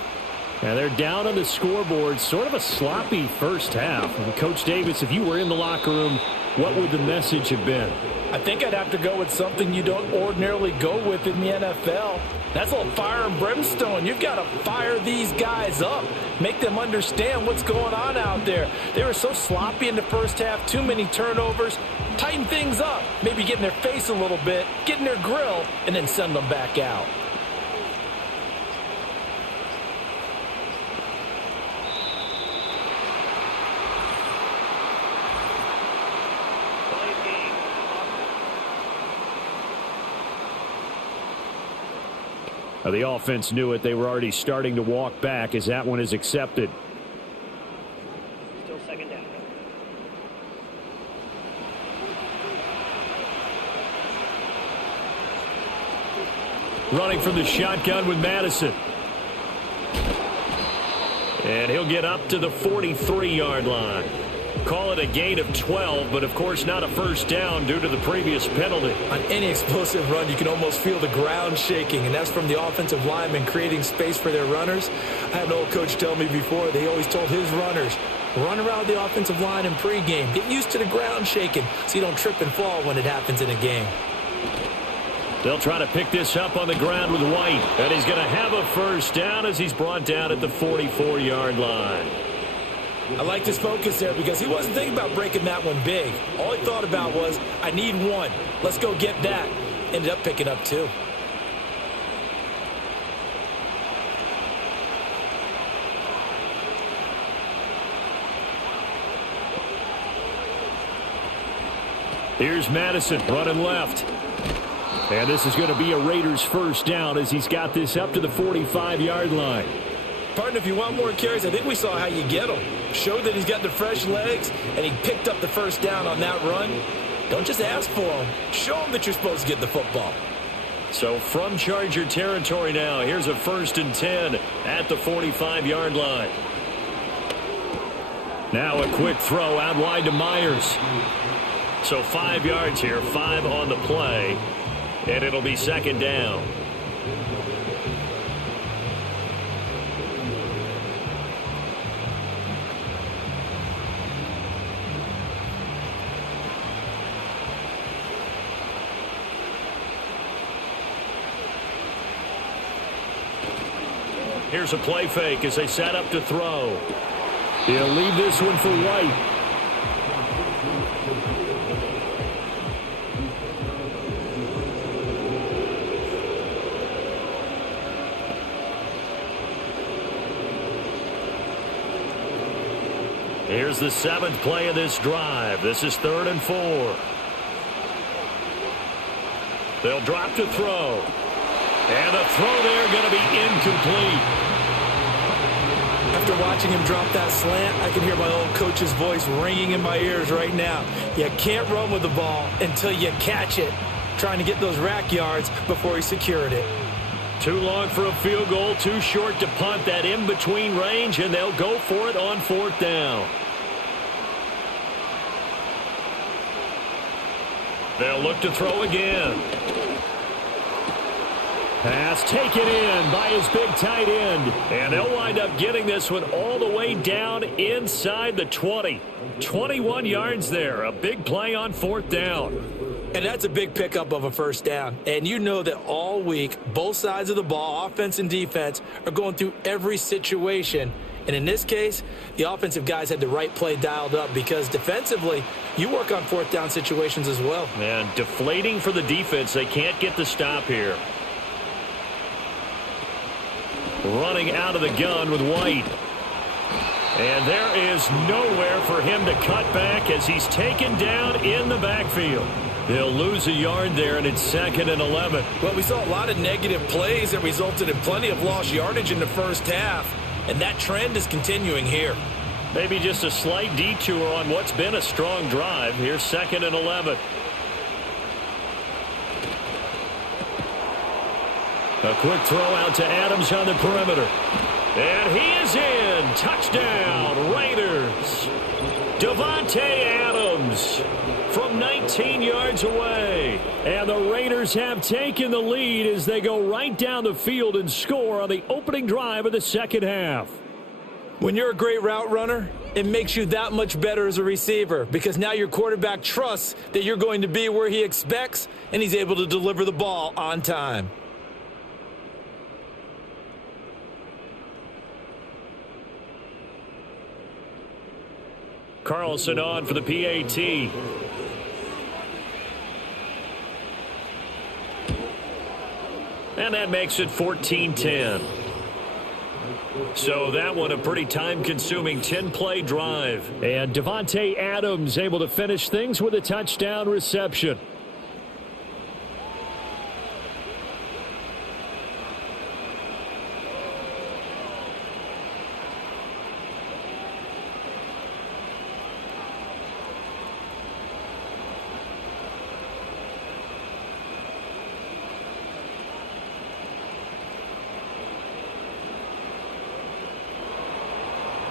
And they're down on the scoreboard. Sort of a sloppy first half. And Coach Davis, if you were in the locker room, what would the message have been? I think I'd have to go with something you don't ordinarily go with in the NFL. That's a little fire and brimstone. You've got to fire these guys up. Make them understand what's going on out there. They were so sloppy in the first half. Too many turnovers. Tighten things up. Maybe get in their face a little bit. Get in their grill. And then send them back out. The offense knew it. They were already starting to walk back as that one is accepted. Still second down. Running from the shotgun with Madison. And he'll get up to the 43-yard line. Call it a gain of 12, but of course not a first down due to the previous penalty. On any explosive run, you can almost feel the ground shaking, and that's from the offensive linemen creating space for their runners. I had an old coach tell me before, they always told his runners, run around the offensive line in pregame. Get used to the ground shaking so you don't trip and fall when it happens in a game. They'll try to pick this up on the ground with White, and he's going to have a first down as he's brought down at the 44-yard line. I liked his focus there because he wasn't thinking about breaking that one big. All he thought about was, I need one. Let's go get that. Ended up picking up two. Here's Madison running left. And this is going to be a Raiders first down as he's got this up to the 45-yard line. Partner, if you want more carries, I think we saw how you get him. Showed that he's got the fresh legs, and he picked up the first down on that run. Don't just ask for him. Show him that you're supposed to get the football. So from Charger territory now, here's a 1st and 10 at the 45-yard line. Now a quick throw out wide to Myers. So 5 yards here, 5 on the play, and it'll be second down. Here's a play fake as they set up to throw. He'll leave this one for White. Here's the 7th play of this drive. This is 3rd and 4. They'll drop to throw. And the throw there going to be incomplete. After watching him drop that slant, I can hear my old coach's voice ringing in my ears right now. You can't run with the ball until you catch it. Trying to get those rack yards before he secured it. Too long for a field goal, too short to punt. That in-between range, and they'll go for it on 4th down. They'll look to throw again. Pass taken in by his big tight end. And they'll wind up getting this one all the way down inside the 20. 21 yards there. A big play on 4th down. And that's a big pickup of a first down. And you know that all week, both sides of the ball, offense and defense, are going through every situation. And in this case, the offensive guys had the right play dialed up because defensively, you work on 4th down situations as well. And deflating for the defense. They can't get the stop here. Running out of the gun with White. And there is nowhere for him to cut back as he's taken down in the backfield. They'll lose a yard there, and it's 2nd and 11. Well, we saw a lot of negative plays that resulted in plenty of lost yardage in the first half, and that trend is continuing here. Maybe just a slight detour on what's been a strong drive. Here's 2nd and 11. A quick throw out to Adams on the perimeter. And he is in. Touchdown, Raiders. Davante Adams from 19 13 yards away. And the Raiders have taken the lead as they go right down the field and score on the opening drive of the second half. When you're a great route runner, it makes you that much better as a receiver because now your quarterback trusts that you're going to be where he expects and he's able to deliver the ball on time. Carlson on for the PAT. And that makes it 14-10. So that one a pretty time-consuming 10-play drive. And Devontae Adams able to finish things with a touchdown reception.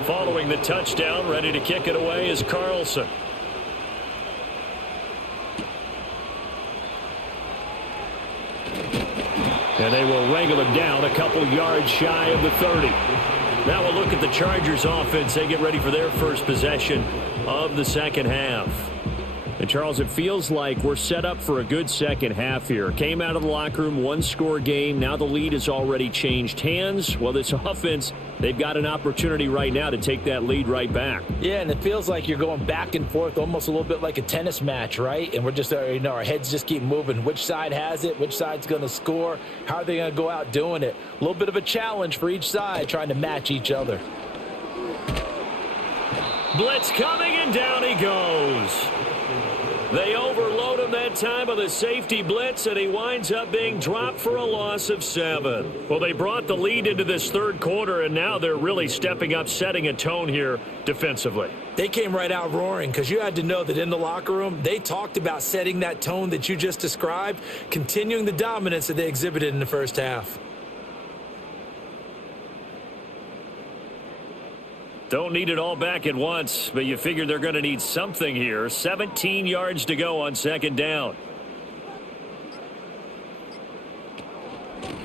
Following the touchdown, ready to kick it away is Carlson. And they will wrangle him down a couple yards shy of the 30. Now we'll look at the Chargers offense. They get ready for their first possession of the second half. And Charles, it feels like we're set up for a good second half here. Came out of the locker room, one-score game. Now the lead has already changed hands. Well, this offense, they've got an opportunity right now to take that lead right back. Yeah, and it feels like you're going back and forth almost a little bit like a tennis match, right? And we're just, our heads just keep moving. Which side has it? Which side's going to score? How are they going to go out doing it? A little bit of a challenge for each side trying to match each other. Blitz coming, and down he goes. They overload him that time with a safety blitz, and he winds up being dropped for a loss of 7. Well, they brought the lead into this third quarter, and now they're really stepping up, setting a tone here defensively. They came right out roaring because you had to know that in the locker room, they talked about setting that tone that you just described, continuing the dominance that they exhibited in the first half. Don't need it all back at once, but you figure they're going to need something here. 17 yards to go on second down.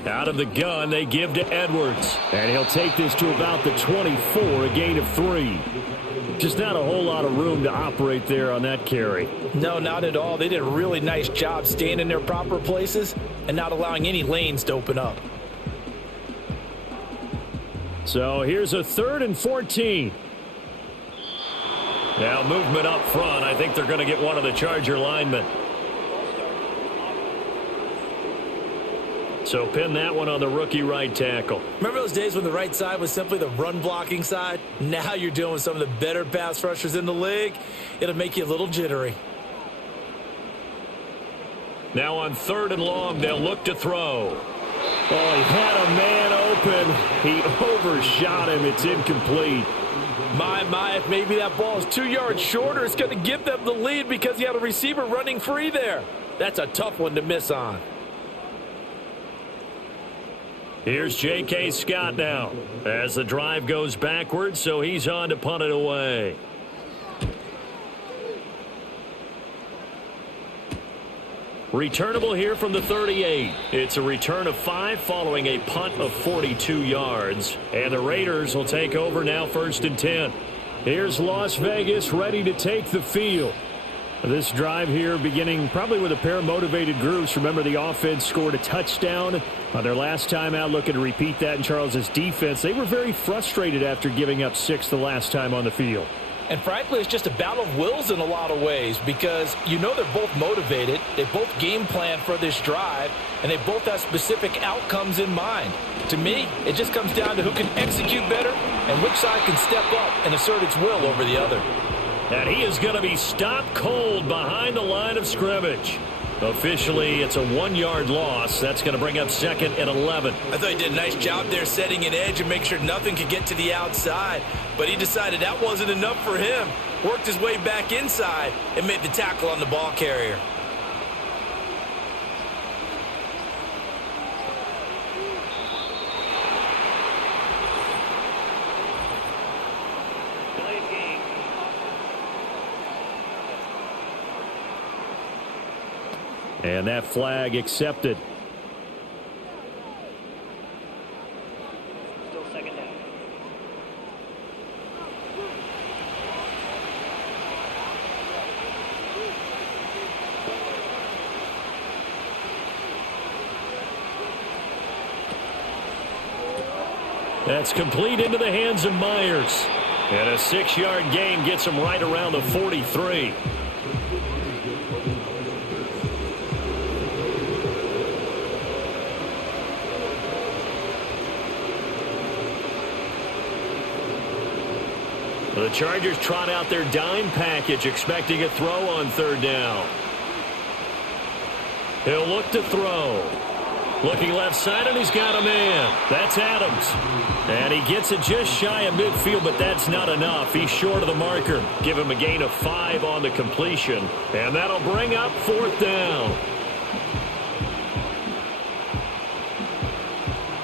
Out of the gun, they give to Edwards. And he'll take this to about the 24, a gain of 3. Just not a whole lot of room to operate there on that carry. No, not at all. They did a really nice job staying in their proper places and not allowing any lanes to open up. So here's a 3rd and 14. Now movement up front. I think they're going to get one of the Charger linemen. So pin that one on the rookie right tackle. Remember those days when the right side was simply the run-blocking side? Now you're dealing with some of the better pass rushers in the league. It'll make you a little jittery. Now on 3rd and long, they'll look to throw. Oh, he had a man open. He overshot him. It's incomplete. My, if maybe that ball is 2 yards shorter, it's going to give them the lead because he had a receiver running free there. That's a tough one to miss on. Here's J.K. Scott now as the drive goes backwards, so he's on to punt it away. Returnable here from the 38. It's a return of 5 following a punt of 42 yards. And the Raiders will take over now 1st and 10. Here's Las Vegas ready to take the field. This drive here beginning probably with a pair of motivated groups. Remember, the offense scored a touchdown on their last time out. Looking to repeat that in Charles's defense. They were very frustrated after giving up 6 the last time on the field. And frankly, it's just a battle of wills in a lot of ways because you know they're both motivated. They both game plan for this drive, and they both have specific outcomes in mind. To me, it just comes down to who can execute better and which side can step up and assert its will over the other. And he is going to be stopped cold behind the line of scrimmage. Officially, it's a 1-yard loss. That's going to bring up 2nd and 11. I thought he did a nice job there setting an edge and make sure nothing could get to the outside. But he decided that wasn't enough for him. Worked his way back inside and made the tackle on the ball carrier. And that flag accepted. Still second down. That's complete into the hands of Myers. And a 6-yard gain gets him right around the 43. The Chargers trot out their dime package, expecting a throw on 3rd down. He'll look to throw. Looking left side, and he's got a man. That's Adams. And he gets it just shy of midfield, but that's not enough. He's short of the marker. Give him a gain of 5 on the completion. And that'll bring up 4th down.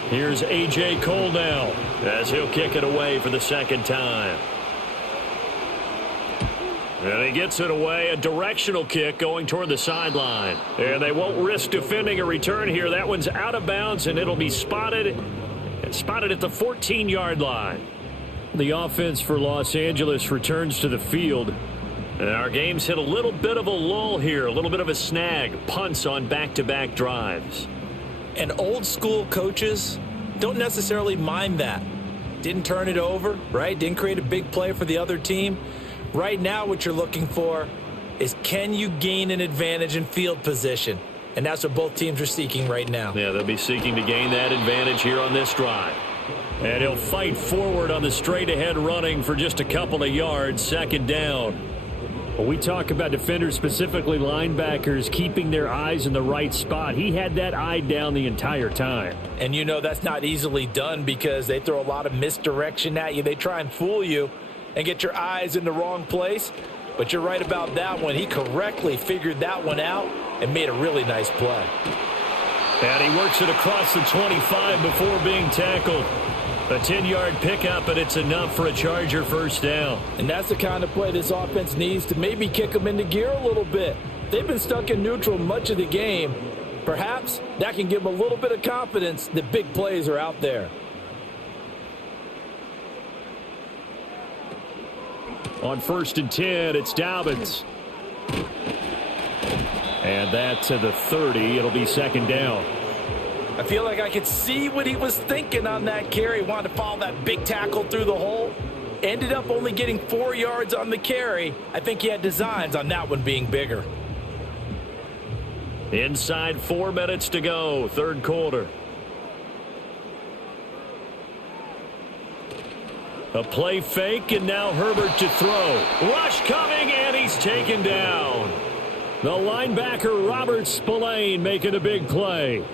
Here's A.J. Cole now, as he'll kick it away for the 2nd time. And he gets it away, a directional kick going toward the sideline. And they won't risk defending a return here. That one's out of bounds, and it'll be spotted at the 14-yard line. The offense for Los Angeles returns to the field. And our game's hit a little bit of a lull here, a little bit of a snag. Punts on back-to-back drives. And old-school coaches don't necessarily mind that. Didn't turn it over, right? Didn't create a big play for the other team. Right now, what you're looking for is, can you gain an advantage in field position? And that's what both teams are seeking right now. Yeah, they'll be seeking to gain that advantage here on this drive. And he'll fight forward on the straight-ahead running for just a couple of yards, 2nd down. When we talk about defenders, specifically linebackers, keeping their eyes in the right spot, he had that eye down the entire time. And you know that's not easily done because they throw a lot of misdirection at you. They try and fool you and get your eyes in the wrong place. But you're right about that one. He correctly figured that one out and made a really nice play. And he works it across the 25 before being tackled. A 10-yard pickup, and it's enough for a Charger 1st down. And that's the kind of play this offense needs to maybe kick them into gear a little bit. They've been stuck in neutral much of the game. Perhaps that can give them a little bit of confidence that big plays are out there. On 1st and 10, it's Dobbins. And that to the 30. It'll be 2nd down. I feel like I could see what he was thinking on that carry. Wanted to follow that big tackle through the hole. Ended up only getting 4 yards on the carry. I think he had designs on that one being bigger. Inside 4 minutes to go, 3rd quarter. A play fake, and now Herbert to throw. Rush coming, and he's taken down. The linebacker, Robert Spillane, making a big play.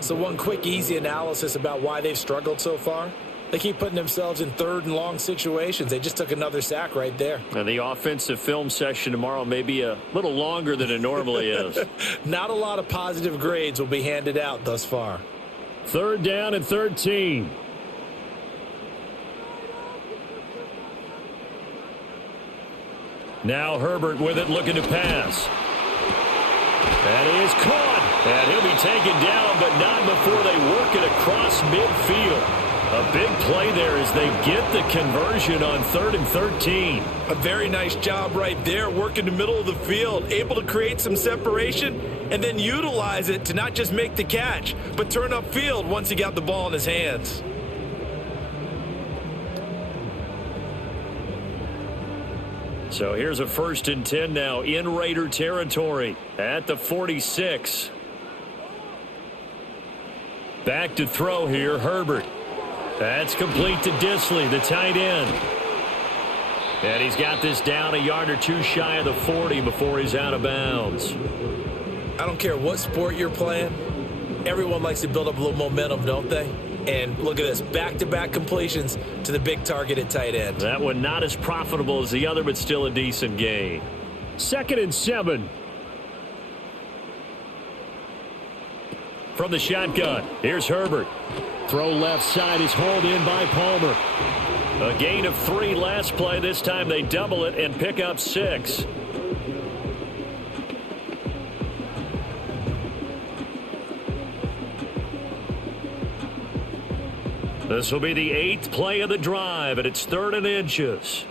So one quick, easy analysis about why they've struggled so far. They keep putting themselves in 3rd and long situations. They just took another sack right there. And the offensive film session tomorrow may be a little longer than it normally is. Not a lot of positive grades will be handed out thus far. 3rd down and 13. Now Herbert with it, looking to pass. That is caught. And he'll be taken down, but not before they work it across midfield. A big play there as they get the conversion on 3rd and 13. A very nice job right there, working the middle of the field, able to create some separation and then utilize it to not just make the catch, but turn upfield once he got the ball in his hands. So here's a 1st and 10 now in Raider territory at the 46. Back to throw here, Herbert. That's complete to Disley, the tight end. And he's got this down a yard or two shy of the 40 before he's out of bounds. I don't care what sport you're playing. Everyone likes to build up a little momentum, don't they? And look at this, back-to-back completions to the big target at tight end. That one not as profitable as the other, but still a decent gain. 2nd and 7. From the shotgun, here's Herbert. Throw left side is hauled in by Palmer. A gain of 3 last play. This time they double it and pick up 6. This will be the 8th play of the drive, and it's 3rd and inches.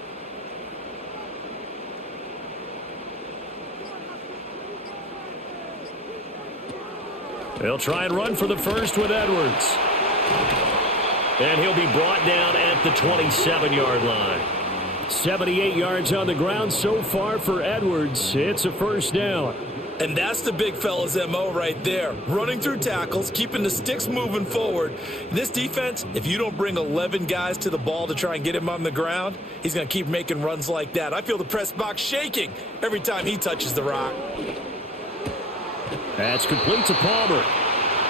They'll try and run for the first with Edwards. And he'll be brought down at the 27-yard line. 78 yards on the ground so far for Edwards. It's a first down. And that's the big fella's MO right there. Running through tackles, keeping the sticks moving forward. This defense, if you don't bring 11 guys to the ball to try and get him on the ground, he's going to keep making runs like that. I feel the press box shaking every time he touches the rock. That's complete to Palmer.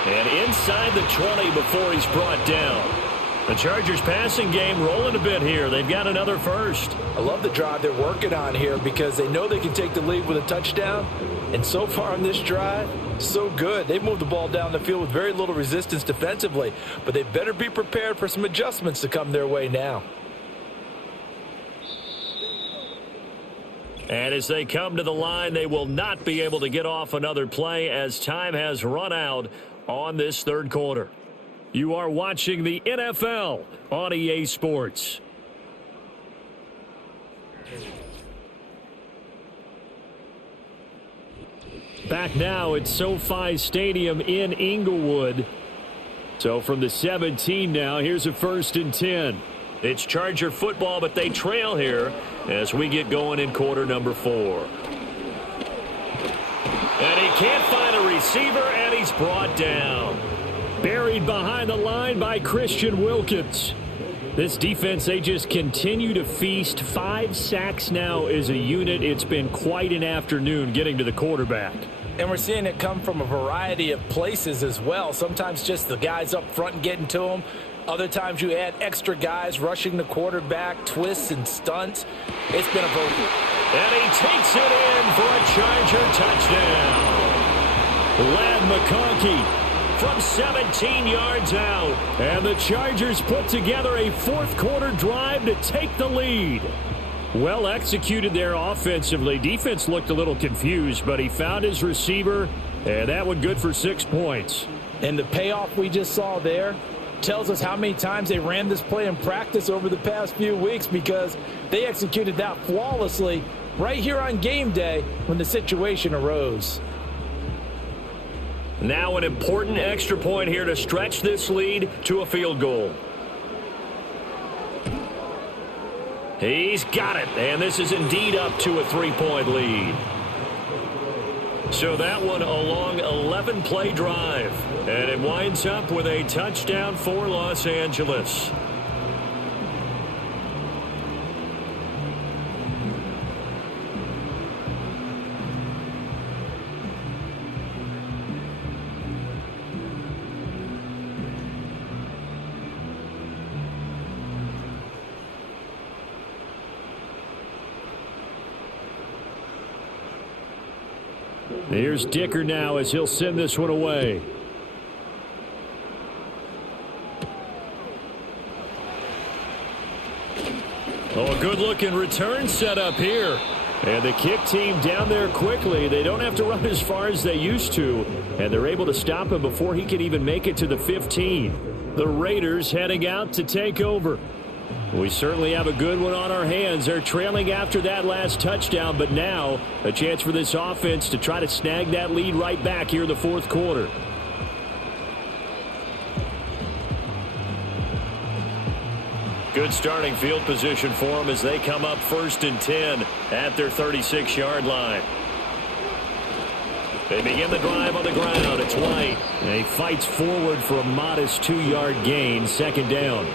And inside the 20 before he's brought down. The Chargers passing game rolling a bit here. They've got another first. I love the drive they're working on here because they know they can take the lead with a touchdown. And so far on this drive, so good. They moved the ball down the field with very little resistance defensively. But they better be prepared for some adjustments to come their way now. And as they come to the line, they will not be able to get off another play as time has run out on this third quarter. You are watching the NFL on EA Sports. Back now at SoFi Stadium in Inglewood. So from the 17 now, here's a 1st and 10. It's Charger football, but they trail here as we get going in quarter number 4. And he can't find a receiver, and he's brought down. Buried behind the line by Christian Wilkins. This defense, they just continue to feast. 5 sacks now as a unit. It's been quite an afternoon getting to the quarterback. And we're seeing it come from a variety of places as well. Sometimes just the guys up front and getting to them. Other times you add extra guys rushing the quarterback, twists and stunts. It's been a vocal. And he takes it in for a Charger touchdown. Ladd McConkey from 17 yards out. And the Chargers put together a fourth quarter drive to take the lead. Well executed there offensively. Defense looked a little confused, but he found his receiver, and that one good for 6 points. And the payoff we just saw there tells us how many times they ran this play in practice over the past few weeks, because they executed that flawlessly right here on game day when the situation arose. Now an important extra point here to stretch this lead to a field goal. He's got it, and this is indeed up to a 3-point lead. So that one a long 11-play drive, and it winds up with a touchdown for Los Angeles. Here's Dicker now as he'll send this one away. Oh, a good-looking return set up here. And the kick team down there quickly. They don't have to run as far as they used to. And they're able to stop him before he can even make it to the 15. The Raiders heading out to take over. We certainly have a good one on our hands. They're trailing after that last touchdown, but now a chance for this offense to try to snag that lead right back here in the fourth quarter. Good starting field position for them as they come up 1st and 10 at their 36-yard line. They begin the drive on the ground. It's White. And he fights forward for a modest 2-yard gain, 2nd down.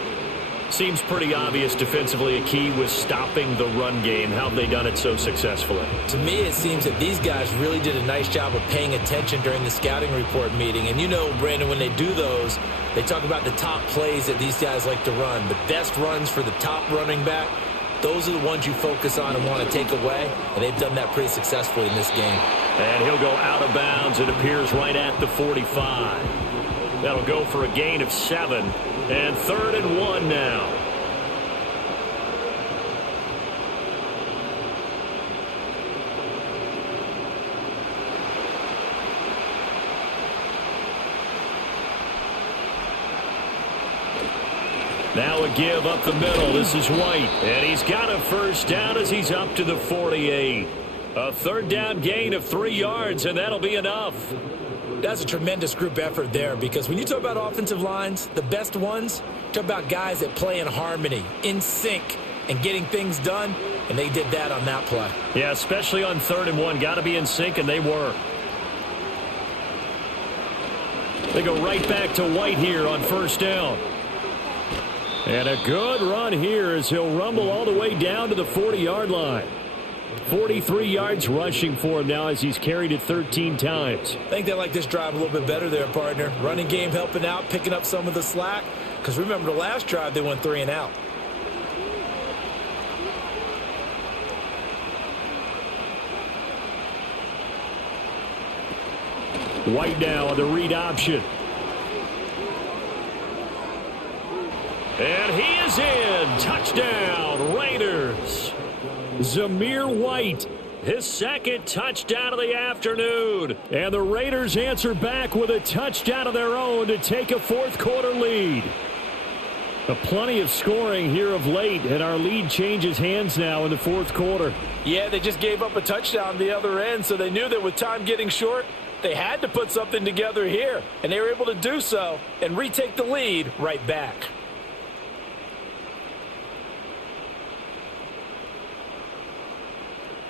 Seems pretty obvious defensively a key was stopping the run game. How have they done it so successfully? To me, it seems that these guys really did a nice job of paying attention during the scouting report meeting. And you know, Brandon, when they do those, they talk about the top plays that these guys like to run. The best runs for the top running back, those are the ones you focus on and want to take away. And they've done that pretty successfully in this game. And he'll go out of bounds. It appears right at the 45. That'll go for a gain of 7. And 3rd and 1 now. Now a give up the middle. This is White. And he's got a first down as he's up to the 48. A third down gain of 3 yards, and that'll be enough. That's a tremendous group effort there, because when you talk about offensive lines, the best ones, talk about guys that play in harmony, in sync, and getting things done, and they did that on that play. Yeah, especially on 3rd and 1. Got to be in sync, and they were. They go right back to White here on 1st down. And a good run here as he'll rumble all the way down to the 40-yard line. 43 yards rushing for him now as he's carried it 13 times. I think they like this drive a little bit better there, partner. Running game helping out, picking up some of the slack. Because remember, the last drive they went 3 and out. White now on the read option. And he is in. Touchdown, Raiders. Zamir White, his 2nd touchdown of the afternoon. And the Raiders answer back with a touchdown of their own to take a 4th quarter lead. Plenty of scoring here of late, and our lead changes hands now in the 4th quarter. Yeah, they just gave up a touchdown the other end, so they knew that with time getting short, they had to put something together here, and they were able to do so and retake the lead right back.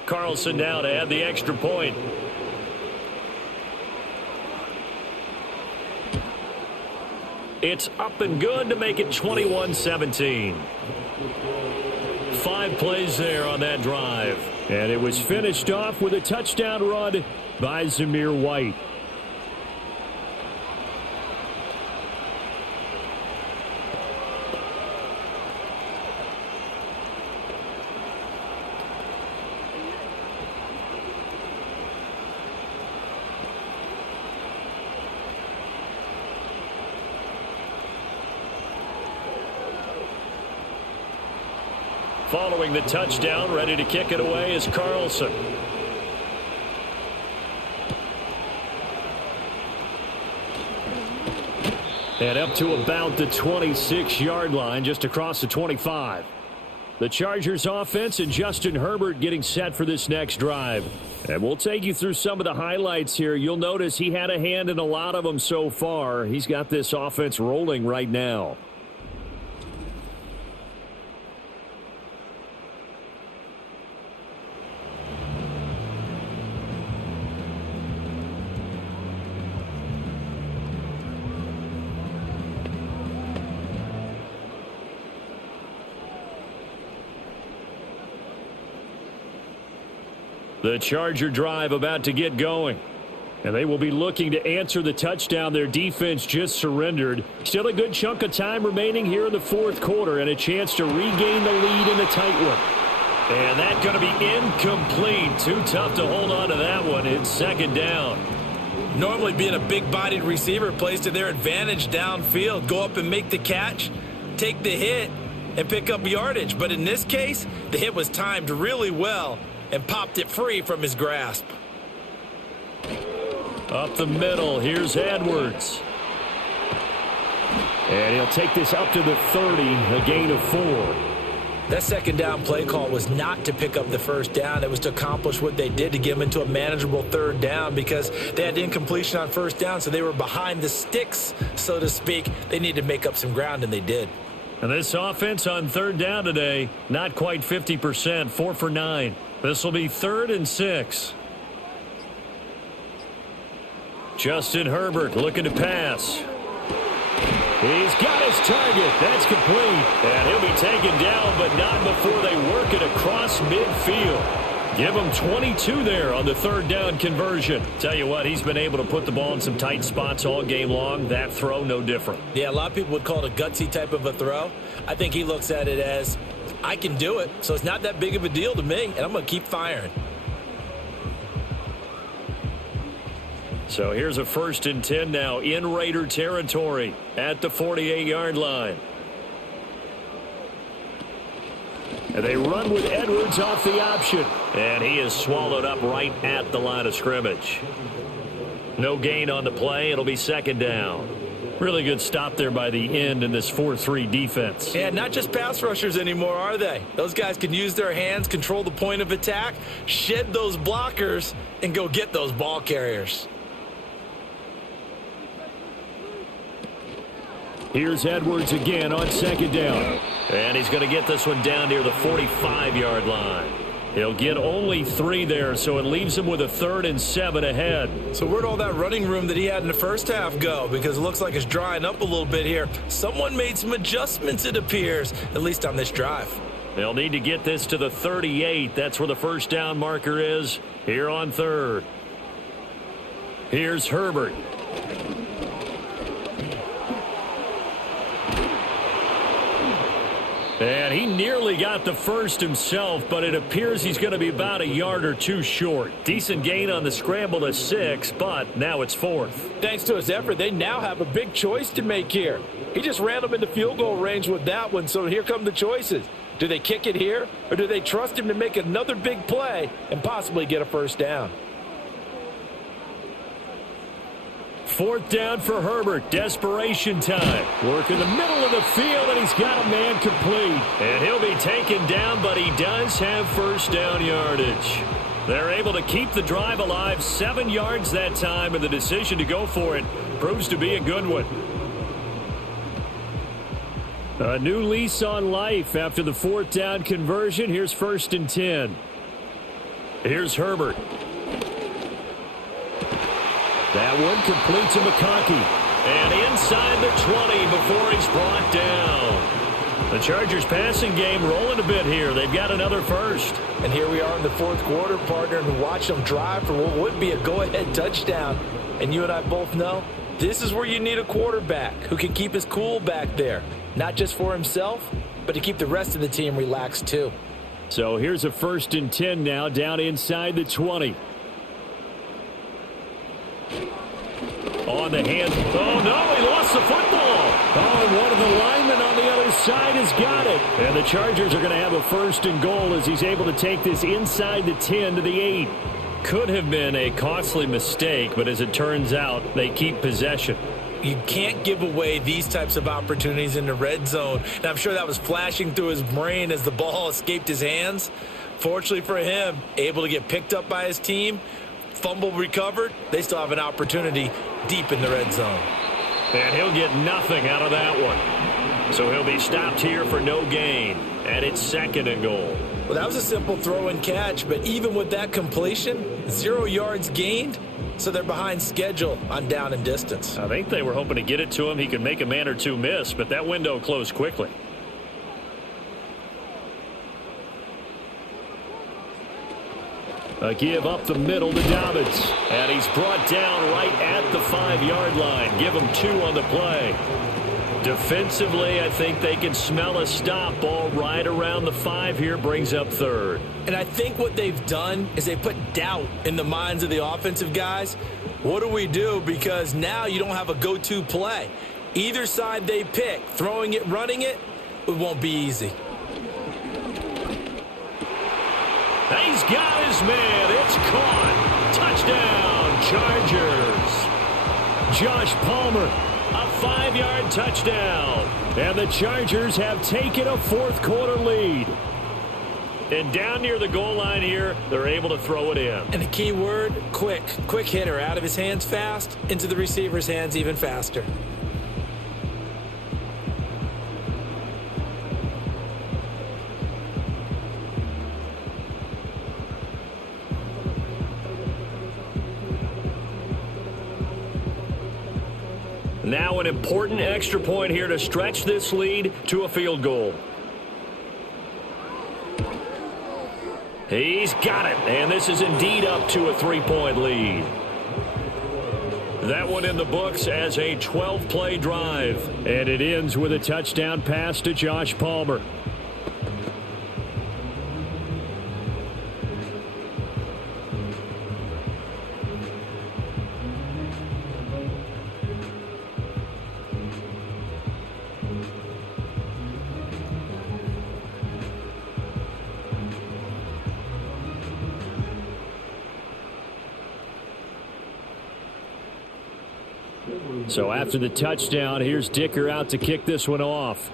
Carlson now to add the extra point. It's up and good to make it 21-17. 5 plays there on that drive. And it was finished off with a touchdown run by Zamir White. Following the touchdown, ready to kick it away is Carlson. And up to about the 26-yard line, just across the 25. The Chargers offense and Justin Herbert getting set for this next drive. And we'll take you through some of the highlights here. You'll notice he had a hand in a lot of them so far. He's got this offense rolling right now. The Charger drive about to get going. And they will be looking to answer the touchdown their defense just surrendered. Still a good chunk of time remaining here in the 4th quarter and a chance to regain the lead in a tight one. And that's going to be incomplete. Too tough to hold on to that one. It's 2nd down. Normally being a big-bodied receiver plays to their advantage downfield. Go up and make the catch, take the hit, and pick up yardage. But in this case, the hit was timed really well and popped it free from his grasp. Up the middle, here's Edwards. And he'll take this up to the 30, a gain of 4. That 2nd down play call was not to pick up the 1st down. It was to accomplish what they did to get them into a manageable 3rd down because they had incompletion on 1st down, so they were behind the sticks, so to speak. They needed to make up some ground, and they did. And this offense on 3rd down today, not quite 50%, 4 for 9. This will be 3rd and 6. Justin Herbert looking to pass. He's got his target. That's complete. And he'll be taken down, but not before they work it across midfield. Give him 22 there on the 3rd down conversion. Tell you what, he's been able to put the ball in some tight spots all game long. That throw, no different. Yeah, a lot of people would call it a gutsy type of a throw. I think he looks at it as, I can do it, so it's not that big of a deal to me, and I'm going to keep firing. So here's a 1st and 10 now in Raider territory at the 48-yard line. And they run with Edwards off the option. And he is swallowed up right at the line of scrimmage. No gain on the play. It'll be 2nd down. Really good stop there by the end in this 4-3 defense. And not just pass rushers anymore, are they? Those guys can use their hands, control the point of attack, shed those blockers, and go get those ball carriers. Here's Edwards again on second down. And he's going to get this one down near the 45-yard line. He'll get only 3 there, so it leaves him with a 3rd and 7 ahead. So where'd all that running room that he had in the first half go? Because it looks like it's drying up a little bit here. Someone made some adjustments, it appears, at least on this drive. They'll need to get this to the 38. That's where the first down marker is here on 3rd. Here's Herbert. And he nearly got the first himself, but it appears he's going to be about a yard or 2 short. Decent gain on the scramble to 6, but now it's 4th. Thanks to his effort, they now have a big choice to make here. He just ran them into field goal range with that one, so here come the choices. Do they kick it here, or do they trust him to make another big play and possibly get a first down? 4th down for Herbert. Desperation time. Work in the middle of the field, and he's got a man complete. And he'll be taken down, but he does have first down yardage. They're able to keep the drive alive. 7 yards that time, and the decision to go for it proves to be a good one. A new lease on life after the 4th down conversion. Here's 1st and 10. Here's Herbert. That one complete to McConkey. And inside the 20 before he's brought down. The Chargers passing game rolling a bit here. They've got another first. And here we are in the 4th quarter, partner, and watch them drive for what would be a go-ahead touchdown. And you and I both know this is where you need a quarterback who can keep his cool back there. Not just for himself, but to keep the rest of the team relaxed too. So here's a 1st and 10 now down inside the 20. On the hand. Oh, no, he lost the football. Oh, and one of the linemen on the other side has got it. And the Chargers are going to have a 1st and goal as he's able to take this inside the 10 to the 8. Could have been a costly mistake, but as it turns out, they keep possession. You can't give away these types of opportunities in the red zone. And I'm sure that was flashing through his brain as the ball escaped his hands. Fortunately for him, able to get picked up by his team. Fumble recovered. They still have an opportunity deep in the red zone. And he'll get nothing out of that one. So he'll be stopped here for no gain. And it's 2nd and goal. Well, that was a simple throw and catch, but even with that completion, 0 yards gained, so they're behind schedule on down and distance. I think they were hoping to get it to him. He could make a man or 2 miss, but that window closed quickly. A give up the middle to Dobbins. And he's brought down right at the 5-yard line. Give him 2 on the play. Defensively, I think they can smell a stop. Ball right around the 5 here, brings up 3rd. And I think what they've done is they put doubt in the minds of the offensive guys. What do we do? Because now you don't have a go-to play. Either side they pick, throwing it, running it, it won't be easy. He's got his man. It's caught. Touchdown, Chargers. Josh Palmer, a 5-yard touchdown. And the Chargers have taken a 4th quarter lead. And down near the goal line here, they're able to throw it in. And the key word, quick. Quick hitter, out of his hands fast, into the receiver's hands even faster. Now an important extra point here to stretch this lead to a field goal. He's got it, and this is indeed up to a 3-point lead. That one in the books as a 12-play drive, and it ends with a touchdown pass to Josh Palmer. So after the touchdown, here's Dicker out to kick this one off.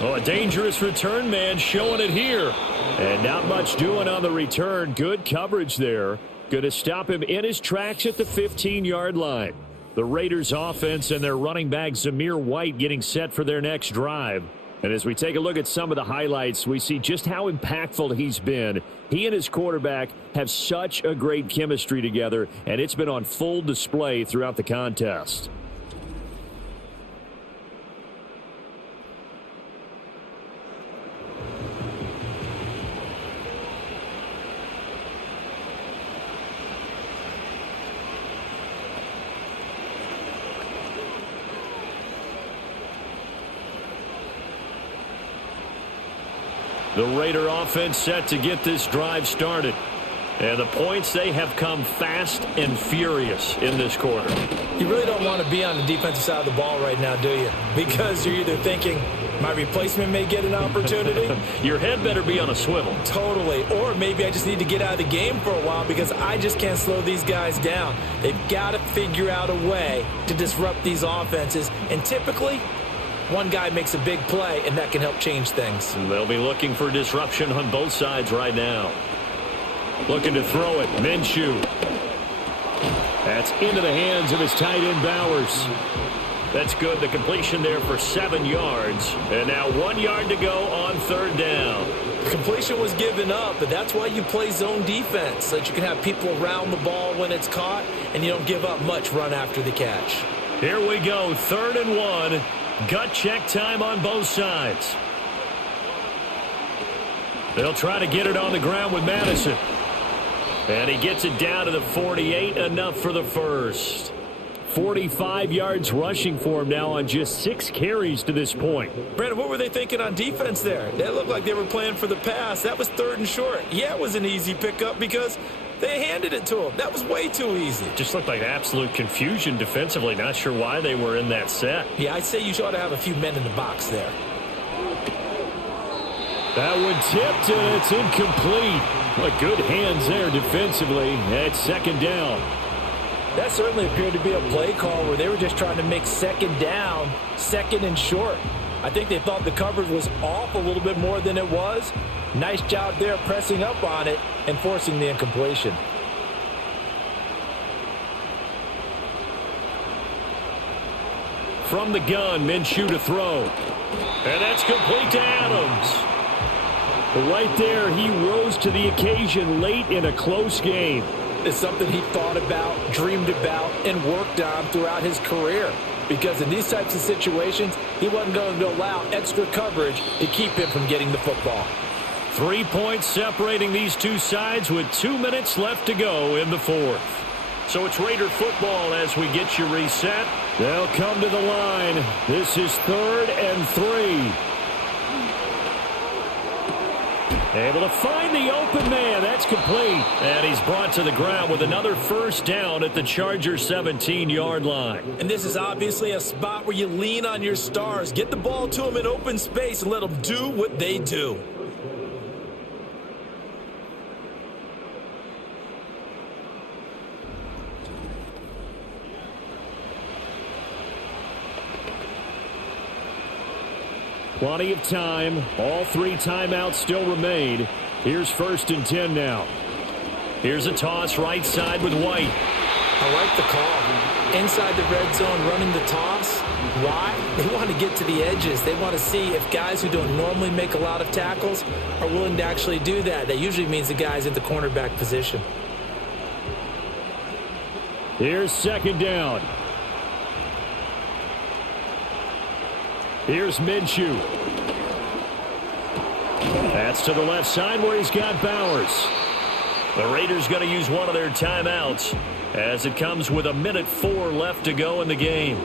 Oh, a dangerous return man showing it here. And not much doing on the return. Good coverage there. Going to stop him in his tracks at the 15-yard line. The Raiders offense and their running back Zamir White getting set for their next drive. And as we take a look at some of the highlights, we see just how impactful he's been. He and his quarterback have such a great chemistry together, and it's been on full display throughout the contest. The Raider offense set to get this drive started. And the points, they have come fast and furious in this quarter. You really don't want to be on the defensive side of the ball right now, do you? Because you're either thinking, my replacement may get an opportunity. Your head better be on a swivel. Totally. Or maybe I just need to get out of the game for a while because I just can't slow these guys down. They've got to figure out a way to disrupt these offenses. And typically, one guy makes a big play, and that can help change things. They'll be looking for disruption on both sides right now. Looking to throw it. Minshew. That's into the hands of his tight end, Bowers. That's good. The completion there for 7 yards. And now 1 yard to go on third down. Completion was given up, but that's why you play zone defense, so that you can have people around the ball when it's caught, and you don't give up much run after the catch. Here we go. 3rd and 1. Gut check time on both sides. They'll try to get it on the ground with Madison. And he gets it down to the 48, enough for the first. 45 yards rushing for him now on just 6 carries to this point. Brandon, what were they thinking on defense there? They looked like they were playing for the pass. That was 3rd and short. Yeah, it was an easy pickup because they handed it to him. That was way too easy. Just looked like absolute confusion defensively. Not sure why they were in that set. Yeah, I'd say you ought to have a few men in the box there. That one tipped, and it's incomplete. But good hands there defensively at 2nd down. That certainly appeared to be a play call where they were just trying to make 2nd down, 2nd and short. I think they thought the coverage was off a little bit more than it was. Nice job there pressing up on it and forcing the incompletion. From the gun, Minshew to throw. And that's complete to Adams. But right there, he rose to the occasion late in a close game. It's something he thought about, dreamed about, and worked on throughout his career. Because in these types of situations, he wasn't going to allow extra coverage to keep him from getting the football. 3 points separating these two sides with 2 minutes left to go in the 4th. So it's Raider football as we get you reset. They'll come to the line. This is 3rd and 3. Able to find the open man. That's complete. And he's brought to the ground with another first down at the Chargers' 17-yard line. And this is obviously a spot where you lean on your stars. Get the ball to them in open space and let them do what they do. Plenty of time. All 3 timeouts still remain. Here's 1st and 10 now. Here's a toss right side with White. I like the call. Inside the red zone running the toss. Why? They want to get to the edges. They want to see if guys who don't normally make a lot of tackles are willing to actually do that. That usually means the guy's in the cornerback position. Here's 2nd down. Here's Minshew. That's to the left side where he's got Bowers. The Raiders going to use one of their timeouts as it comes with 1:04 left to go in the game.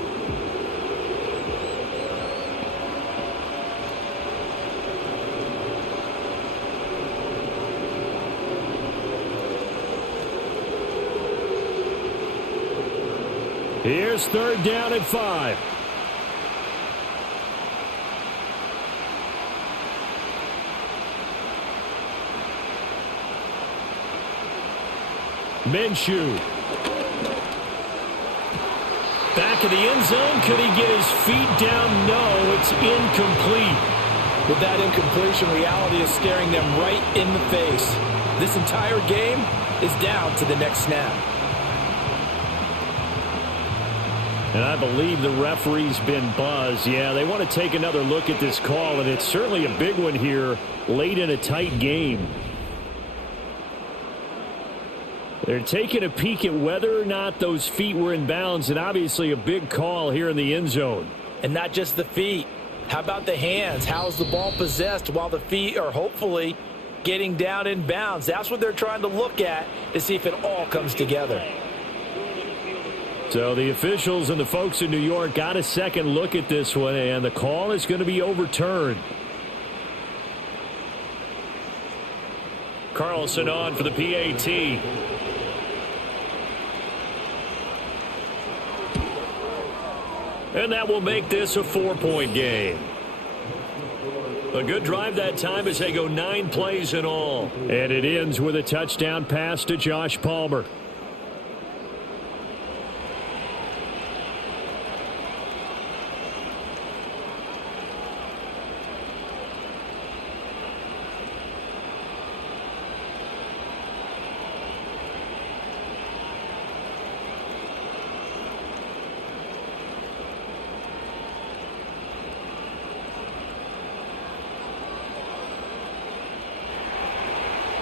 Here's 3rd down at 5. Minshew. Back of the end zone. Could he get his feet down? No, it's incomplete. With that incompletion, reality is staring them right in the face. This entire game is down to the next snap. And I believe the referee's been buzzed. Yeah, they want to take another look at this call, and it's certainly a big one here late in a tight game. They're taking a peek at whether or not those feet were in bounds, and obviously a big call here in the end zone. And not just the feet. How about the hands? How's the ball possessed while the feet are hopefully getting down in bounds? That's what they're trying to look at to see if it all comes together. So the officials and the folks in New York got a second look at this one, and the call is going to be overturned. Carlson on for the PAT. And that will make this a 4-point game. A good drive that time as they go 9 plays in all. And it ends with a touchdown pass to Josh Palmer.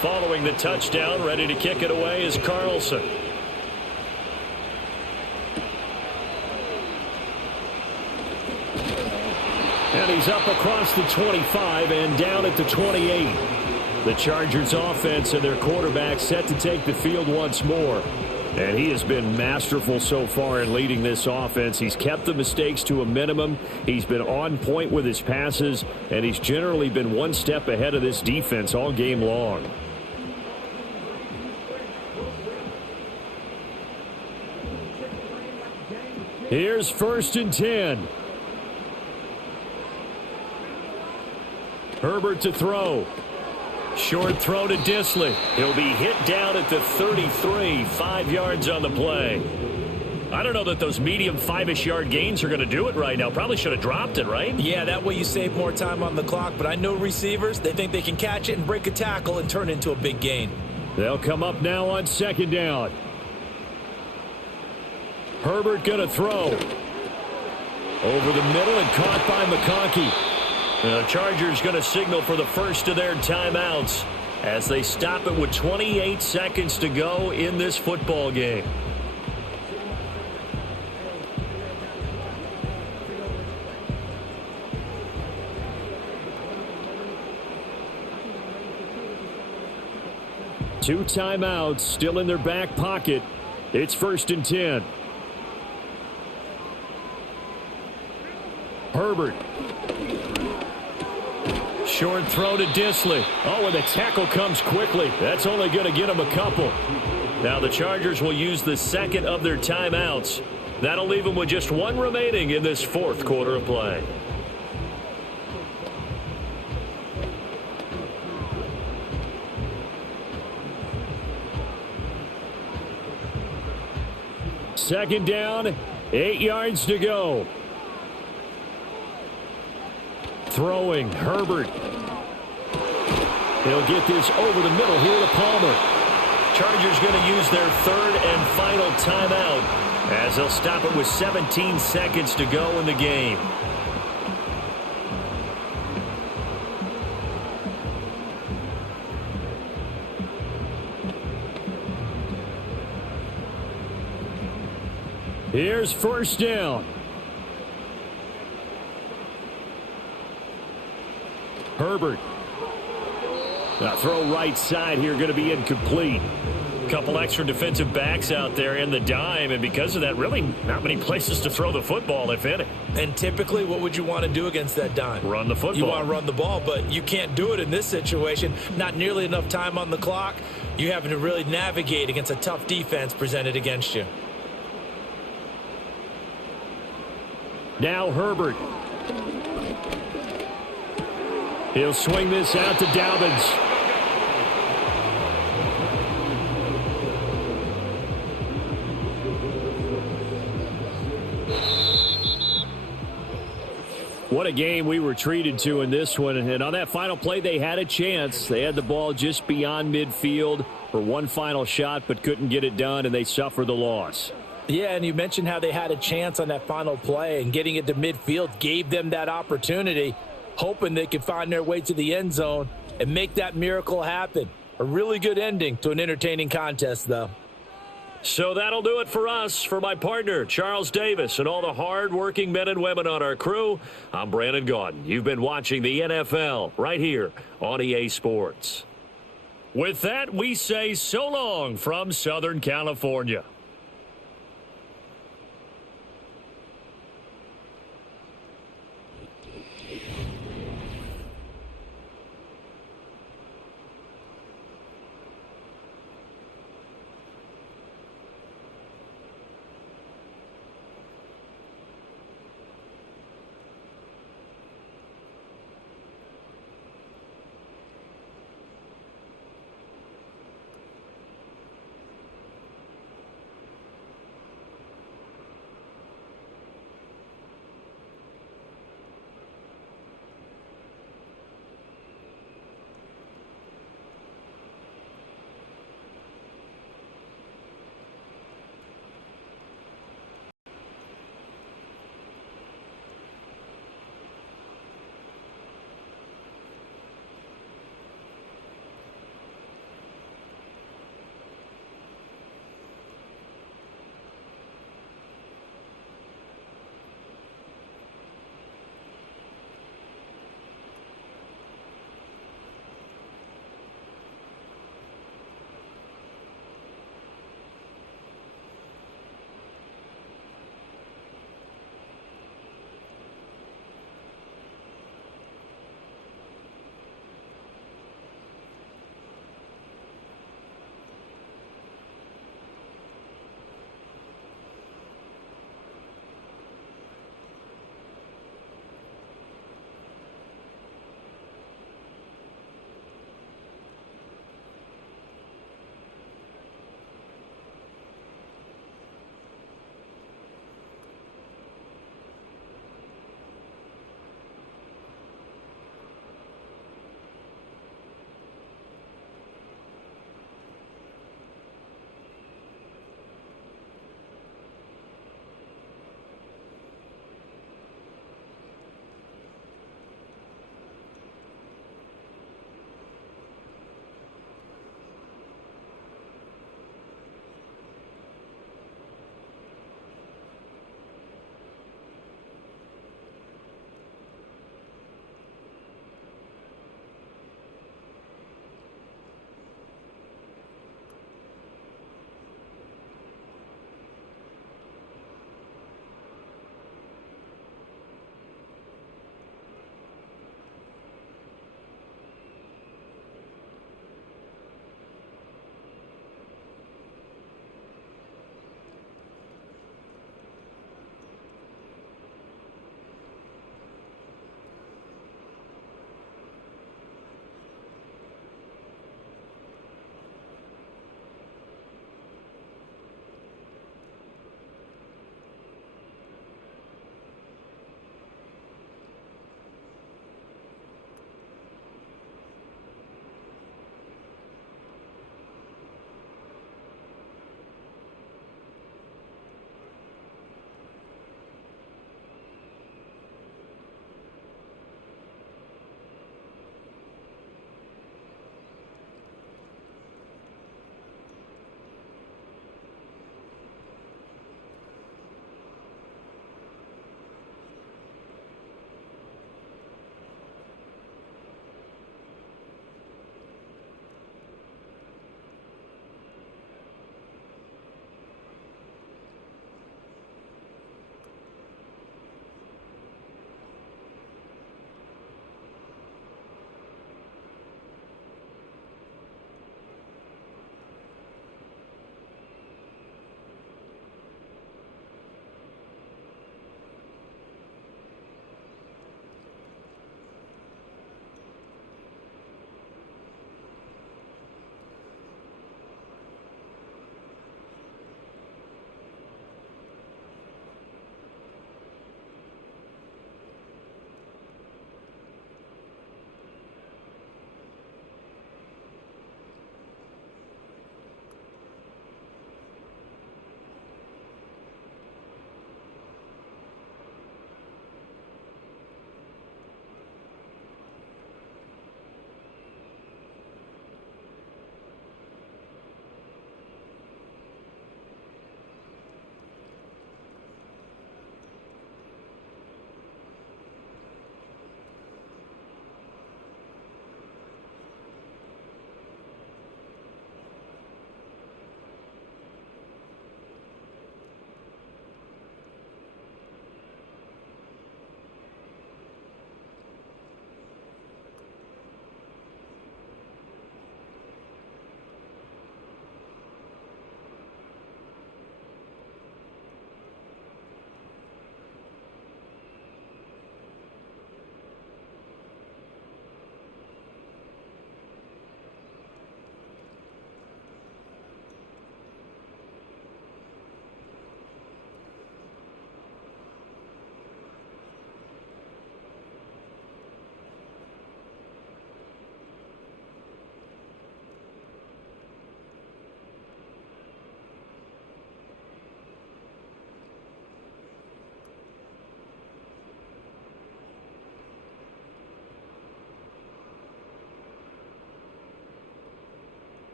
Following the touchdown, ready to kick it away is Carlson. And he's up across the 25 and down at the 28. The Chargers offense and their quarterback set to take the field once more. And he has been masterful so far in leading this offense. He's kept the mistakes to a minimum. He's been on point with his passes, and he's generally been one step ahead of this defense all game long. Here's 1st and 10. Herbert to throw. Short throw to Disley. He'll be hit down at the 33, 5 yards on the play. I don't know that those medium 5-ish yard gains are going to do it right now. Probably should have dropped it, right? Yeah, that way you save more time on the clock. But I know receivers, they think they can catch it and break a tackle and turn it into a big gain. They'll come up now on 2nd down. Herbert going to throw. Over the middle and caught by McConkey. The Chargers going to signal for the first of their timeouts as they stop it with 28 seconds to go in this football game. Two timeouts still in their back pocket. It's 1st and 10. Herbert. Short throw to Disley. Oh, and the tackle comes quickly. That's only going to get him a couple. Now the Chargers will use the second of their timeouts. That'll leave them with just one remaining in this 4th quarter of play. Second down, 8 yards to go. Throwing, Herbert. He'll get this over the middle here to Palmer. Chargers going to use their 3rd and final timeout as they'll stop it with 17 seconds to go in the game. Here's 1st down. Herbert. Now throw right side here, going to be incomplete. Couple extra defensive backs out there in the dime, and because of that, really not many places to throw the football, if any. And typically, what would you want to do against that dime? Run the football. You want to run the ball, but you can't do it in this situation. Not nearly enough time on the clock. You're having to really navigate against a tough defense presented against you. Now Herbert. He'll swing this out to Dobbins. What a game we were treated to in this one. And on that final play, they had a chance. They had the ball just beyond midfield for one final shot, but couldn't get it done, and they suffered the loss. Yeah, and you mentioned how they had a chance on that final play, and getting it to midfield gave them that opportunity, hoping they could find their way to the end zone and make that miracle happen. A really good ending to an entertaining contest, though. So that'll do it for us. For my partner, Charles Davis, and all the hard-working men and women on our crew, I'm Brandon Gaudin. You've been watching the NFL right here on EA Sports. With that, we say so long from Southern California.